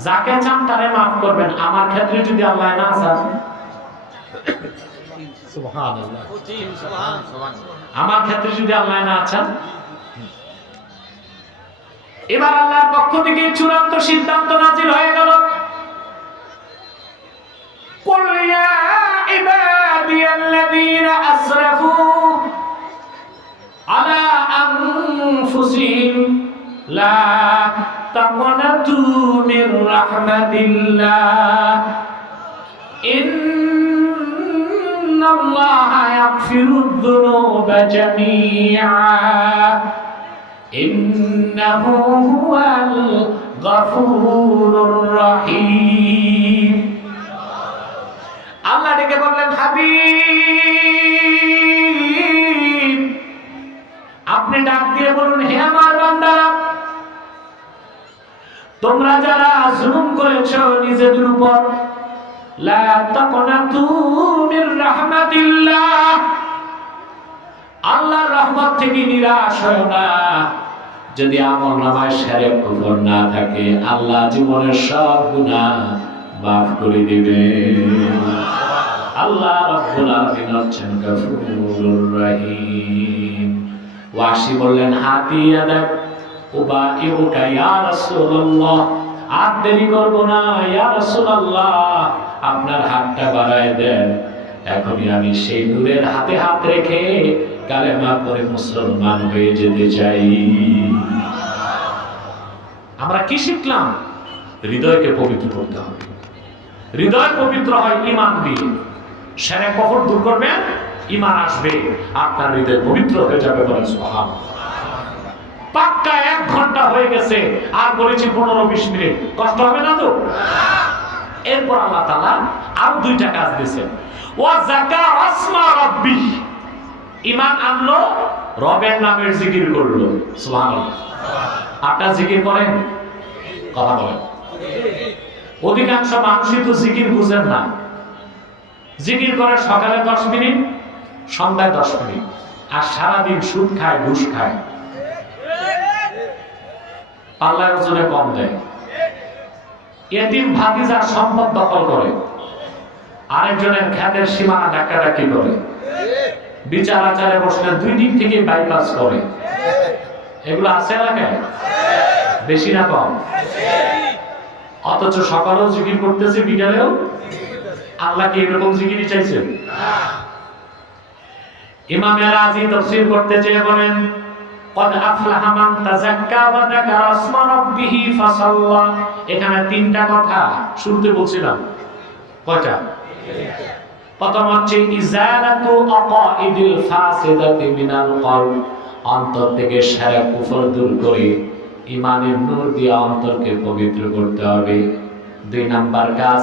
যাকে চান তারে মাফ করবেন। আমার ক্ষেত্রে যদি আল্লাহ না চান, সুবহানাল্লাহ, আমার ক্ষেত্রে যদি আল্লাহ না চান, এবার আল্লাহর পক্ষ থেকে চূড়ান্ত সিদ্ধান্ত নাযিল হয়ে গেল, কুল ইয়া ইবাদিয়াল্লাযীনা আসরাফু আলা আনফুসিহিম লা তাকনাতু মির রাহমাতিল্লাহ ইন্নাল্লাহা ইয়াগফিরুয যুনুবা জামিআ ইন্নাহু হুয়াল গফুরুর রহিম। আল্লাহ ডেকে বললেন, হাবিব, আপনি ডাক দিয়ে বলুন, হে আমার বান্দারা, তোমরা যারা জুলুম করেছো নিজেদের উপর, লা তাকনাতু মির রাহমাতিল্লাহ, আল্লাহর রহমত থেকে নিরাশ হয় না। যদি আমলনামায় শিরক কুফর না থাকে, আল্লাহ জীবনের সব গুনাহ মাফ করে দিবেন। আল্লাহ রাব্বুল আলামিন হচ্ছেন গফুরুর রহিম। ওয়াহশী বললেন, হাতিয়া দেখ, উবাইউকা ইয়া রাসূলুল্লাহ, আর দেরি করব না, ইয়া রাসূলুল্লাহ আপনার হাতটা বাড়ায় দেন, এখনই আমি সেই নূরের হাতে হাত রেখে কালেমা পড়ে মুসলমান হয়ে যেতে চাই। আমরা কি শিখলাম? হৃদয়কে পবিত্র করতে হবে। হৃদয় পবিত্র হয় ঈমান দিয়ে। শিরক কুফর দূর করবেন, ঈমান আসবে, আপনার হৃদয় পবিত্র হয়ে যাবে। বলেন সুবহানাল্লাহ। পাক্কা 1 ঘন্টা হয়ে গেছে, আর বলেছি 15-20 মিনিট, কষ্ট হবে না তো? এরপর আল্লাহ তাআলা আরো 2টা কাজ দিয়েছেন। ওয়া যাকার আসমা রাব্বি, ঈমান আনলো, রবের নামের জিকির করলো। সুবহানাল্লাহ। আপনারা জিকির করেন? কথা বলেন। অধিকাংশ মানুষই তো জিকির বুঝেন না। জিকির করে সকালে 10 মিনিট, সন্ধ্যায় 10 মিনিট, আর সারাদিন সুদ খায়, ঘুষ খায়, পাল্লার ওজনে কম দেয়, এতিম ভাতিজার সম্পদ দখল করে, আরেকজনের খ্যাতের সীমানা ডাকাডাকি করে, বিচার আচারে বসলে 2 দিক থেকে বাইপাস করে। এগুলো আছে এলাকায়? বেশি না কম? অথচ সকালেও জিকির করতেছে, বিকালেও। আল্লাহ কি এরকম জিকিরই চাইছেন? ইমাম রাজি তাফসীর করতে চেয়ে বলেন, قد أفلح من تزكى وذكر اسم ربه فصلى। এখানে 3টা কথা শুরুতে বলছিলাম। কয়টা? প্রথম হচ্ছে ইজালাতু আকাইদিল ফাসিদাতি মিনাল কলব, অন্তর থেকে শিরক কুফর দূর করে ঈমানের নূর দিয়ে অন্তরকে পবিত্র করতে হবে। 2 নাম্বার কাজ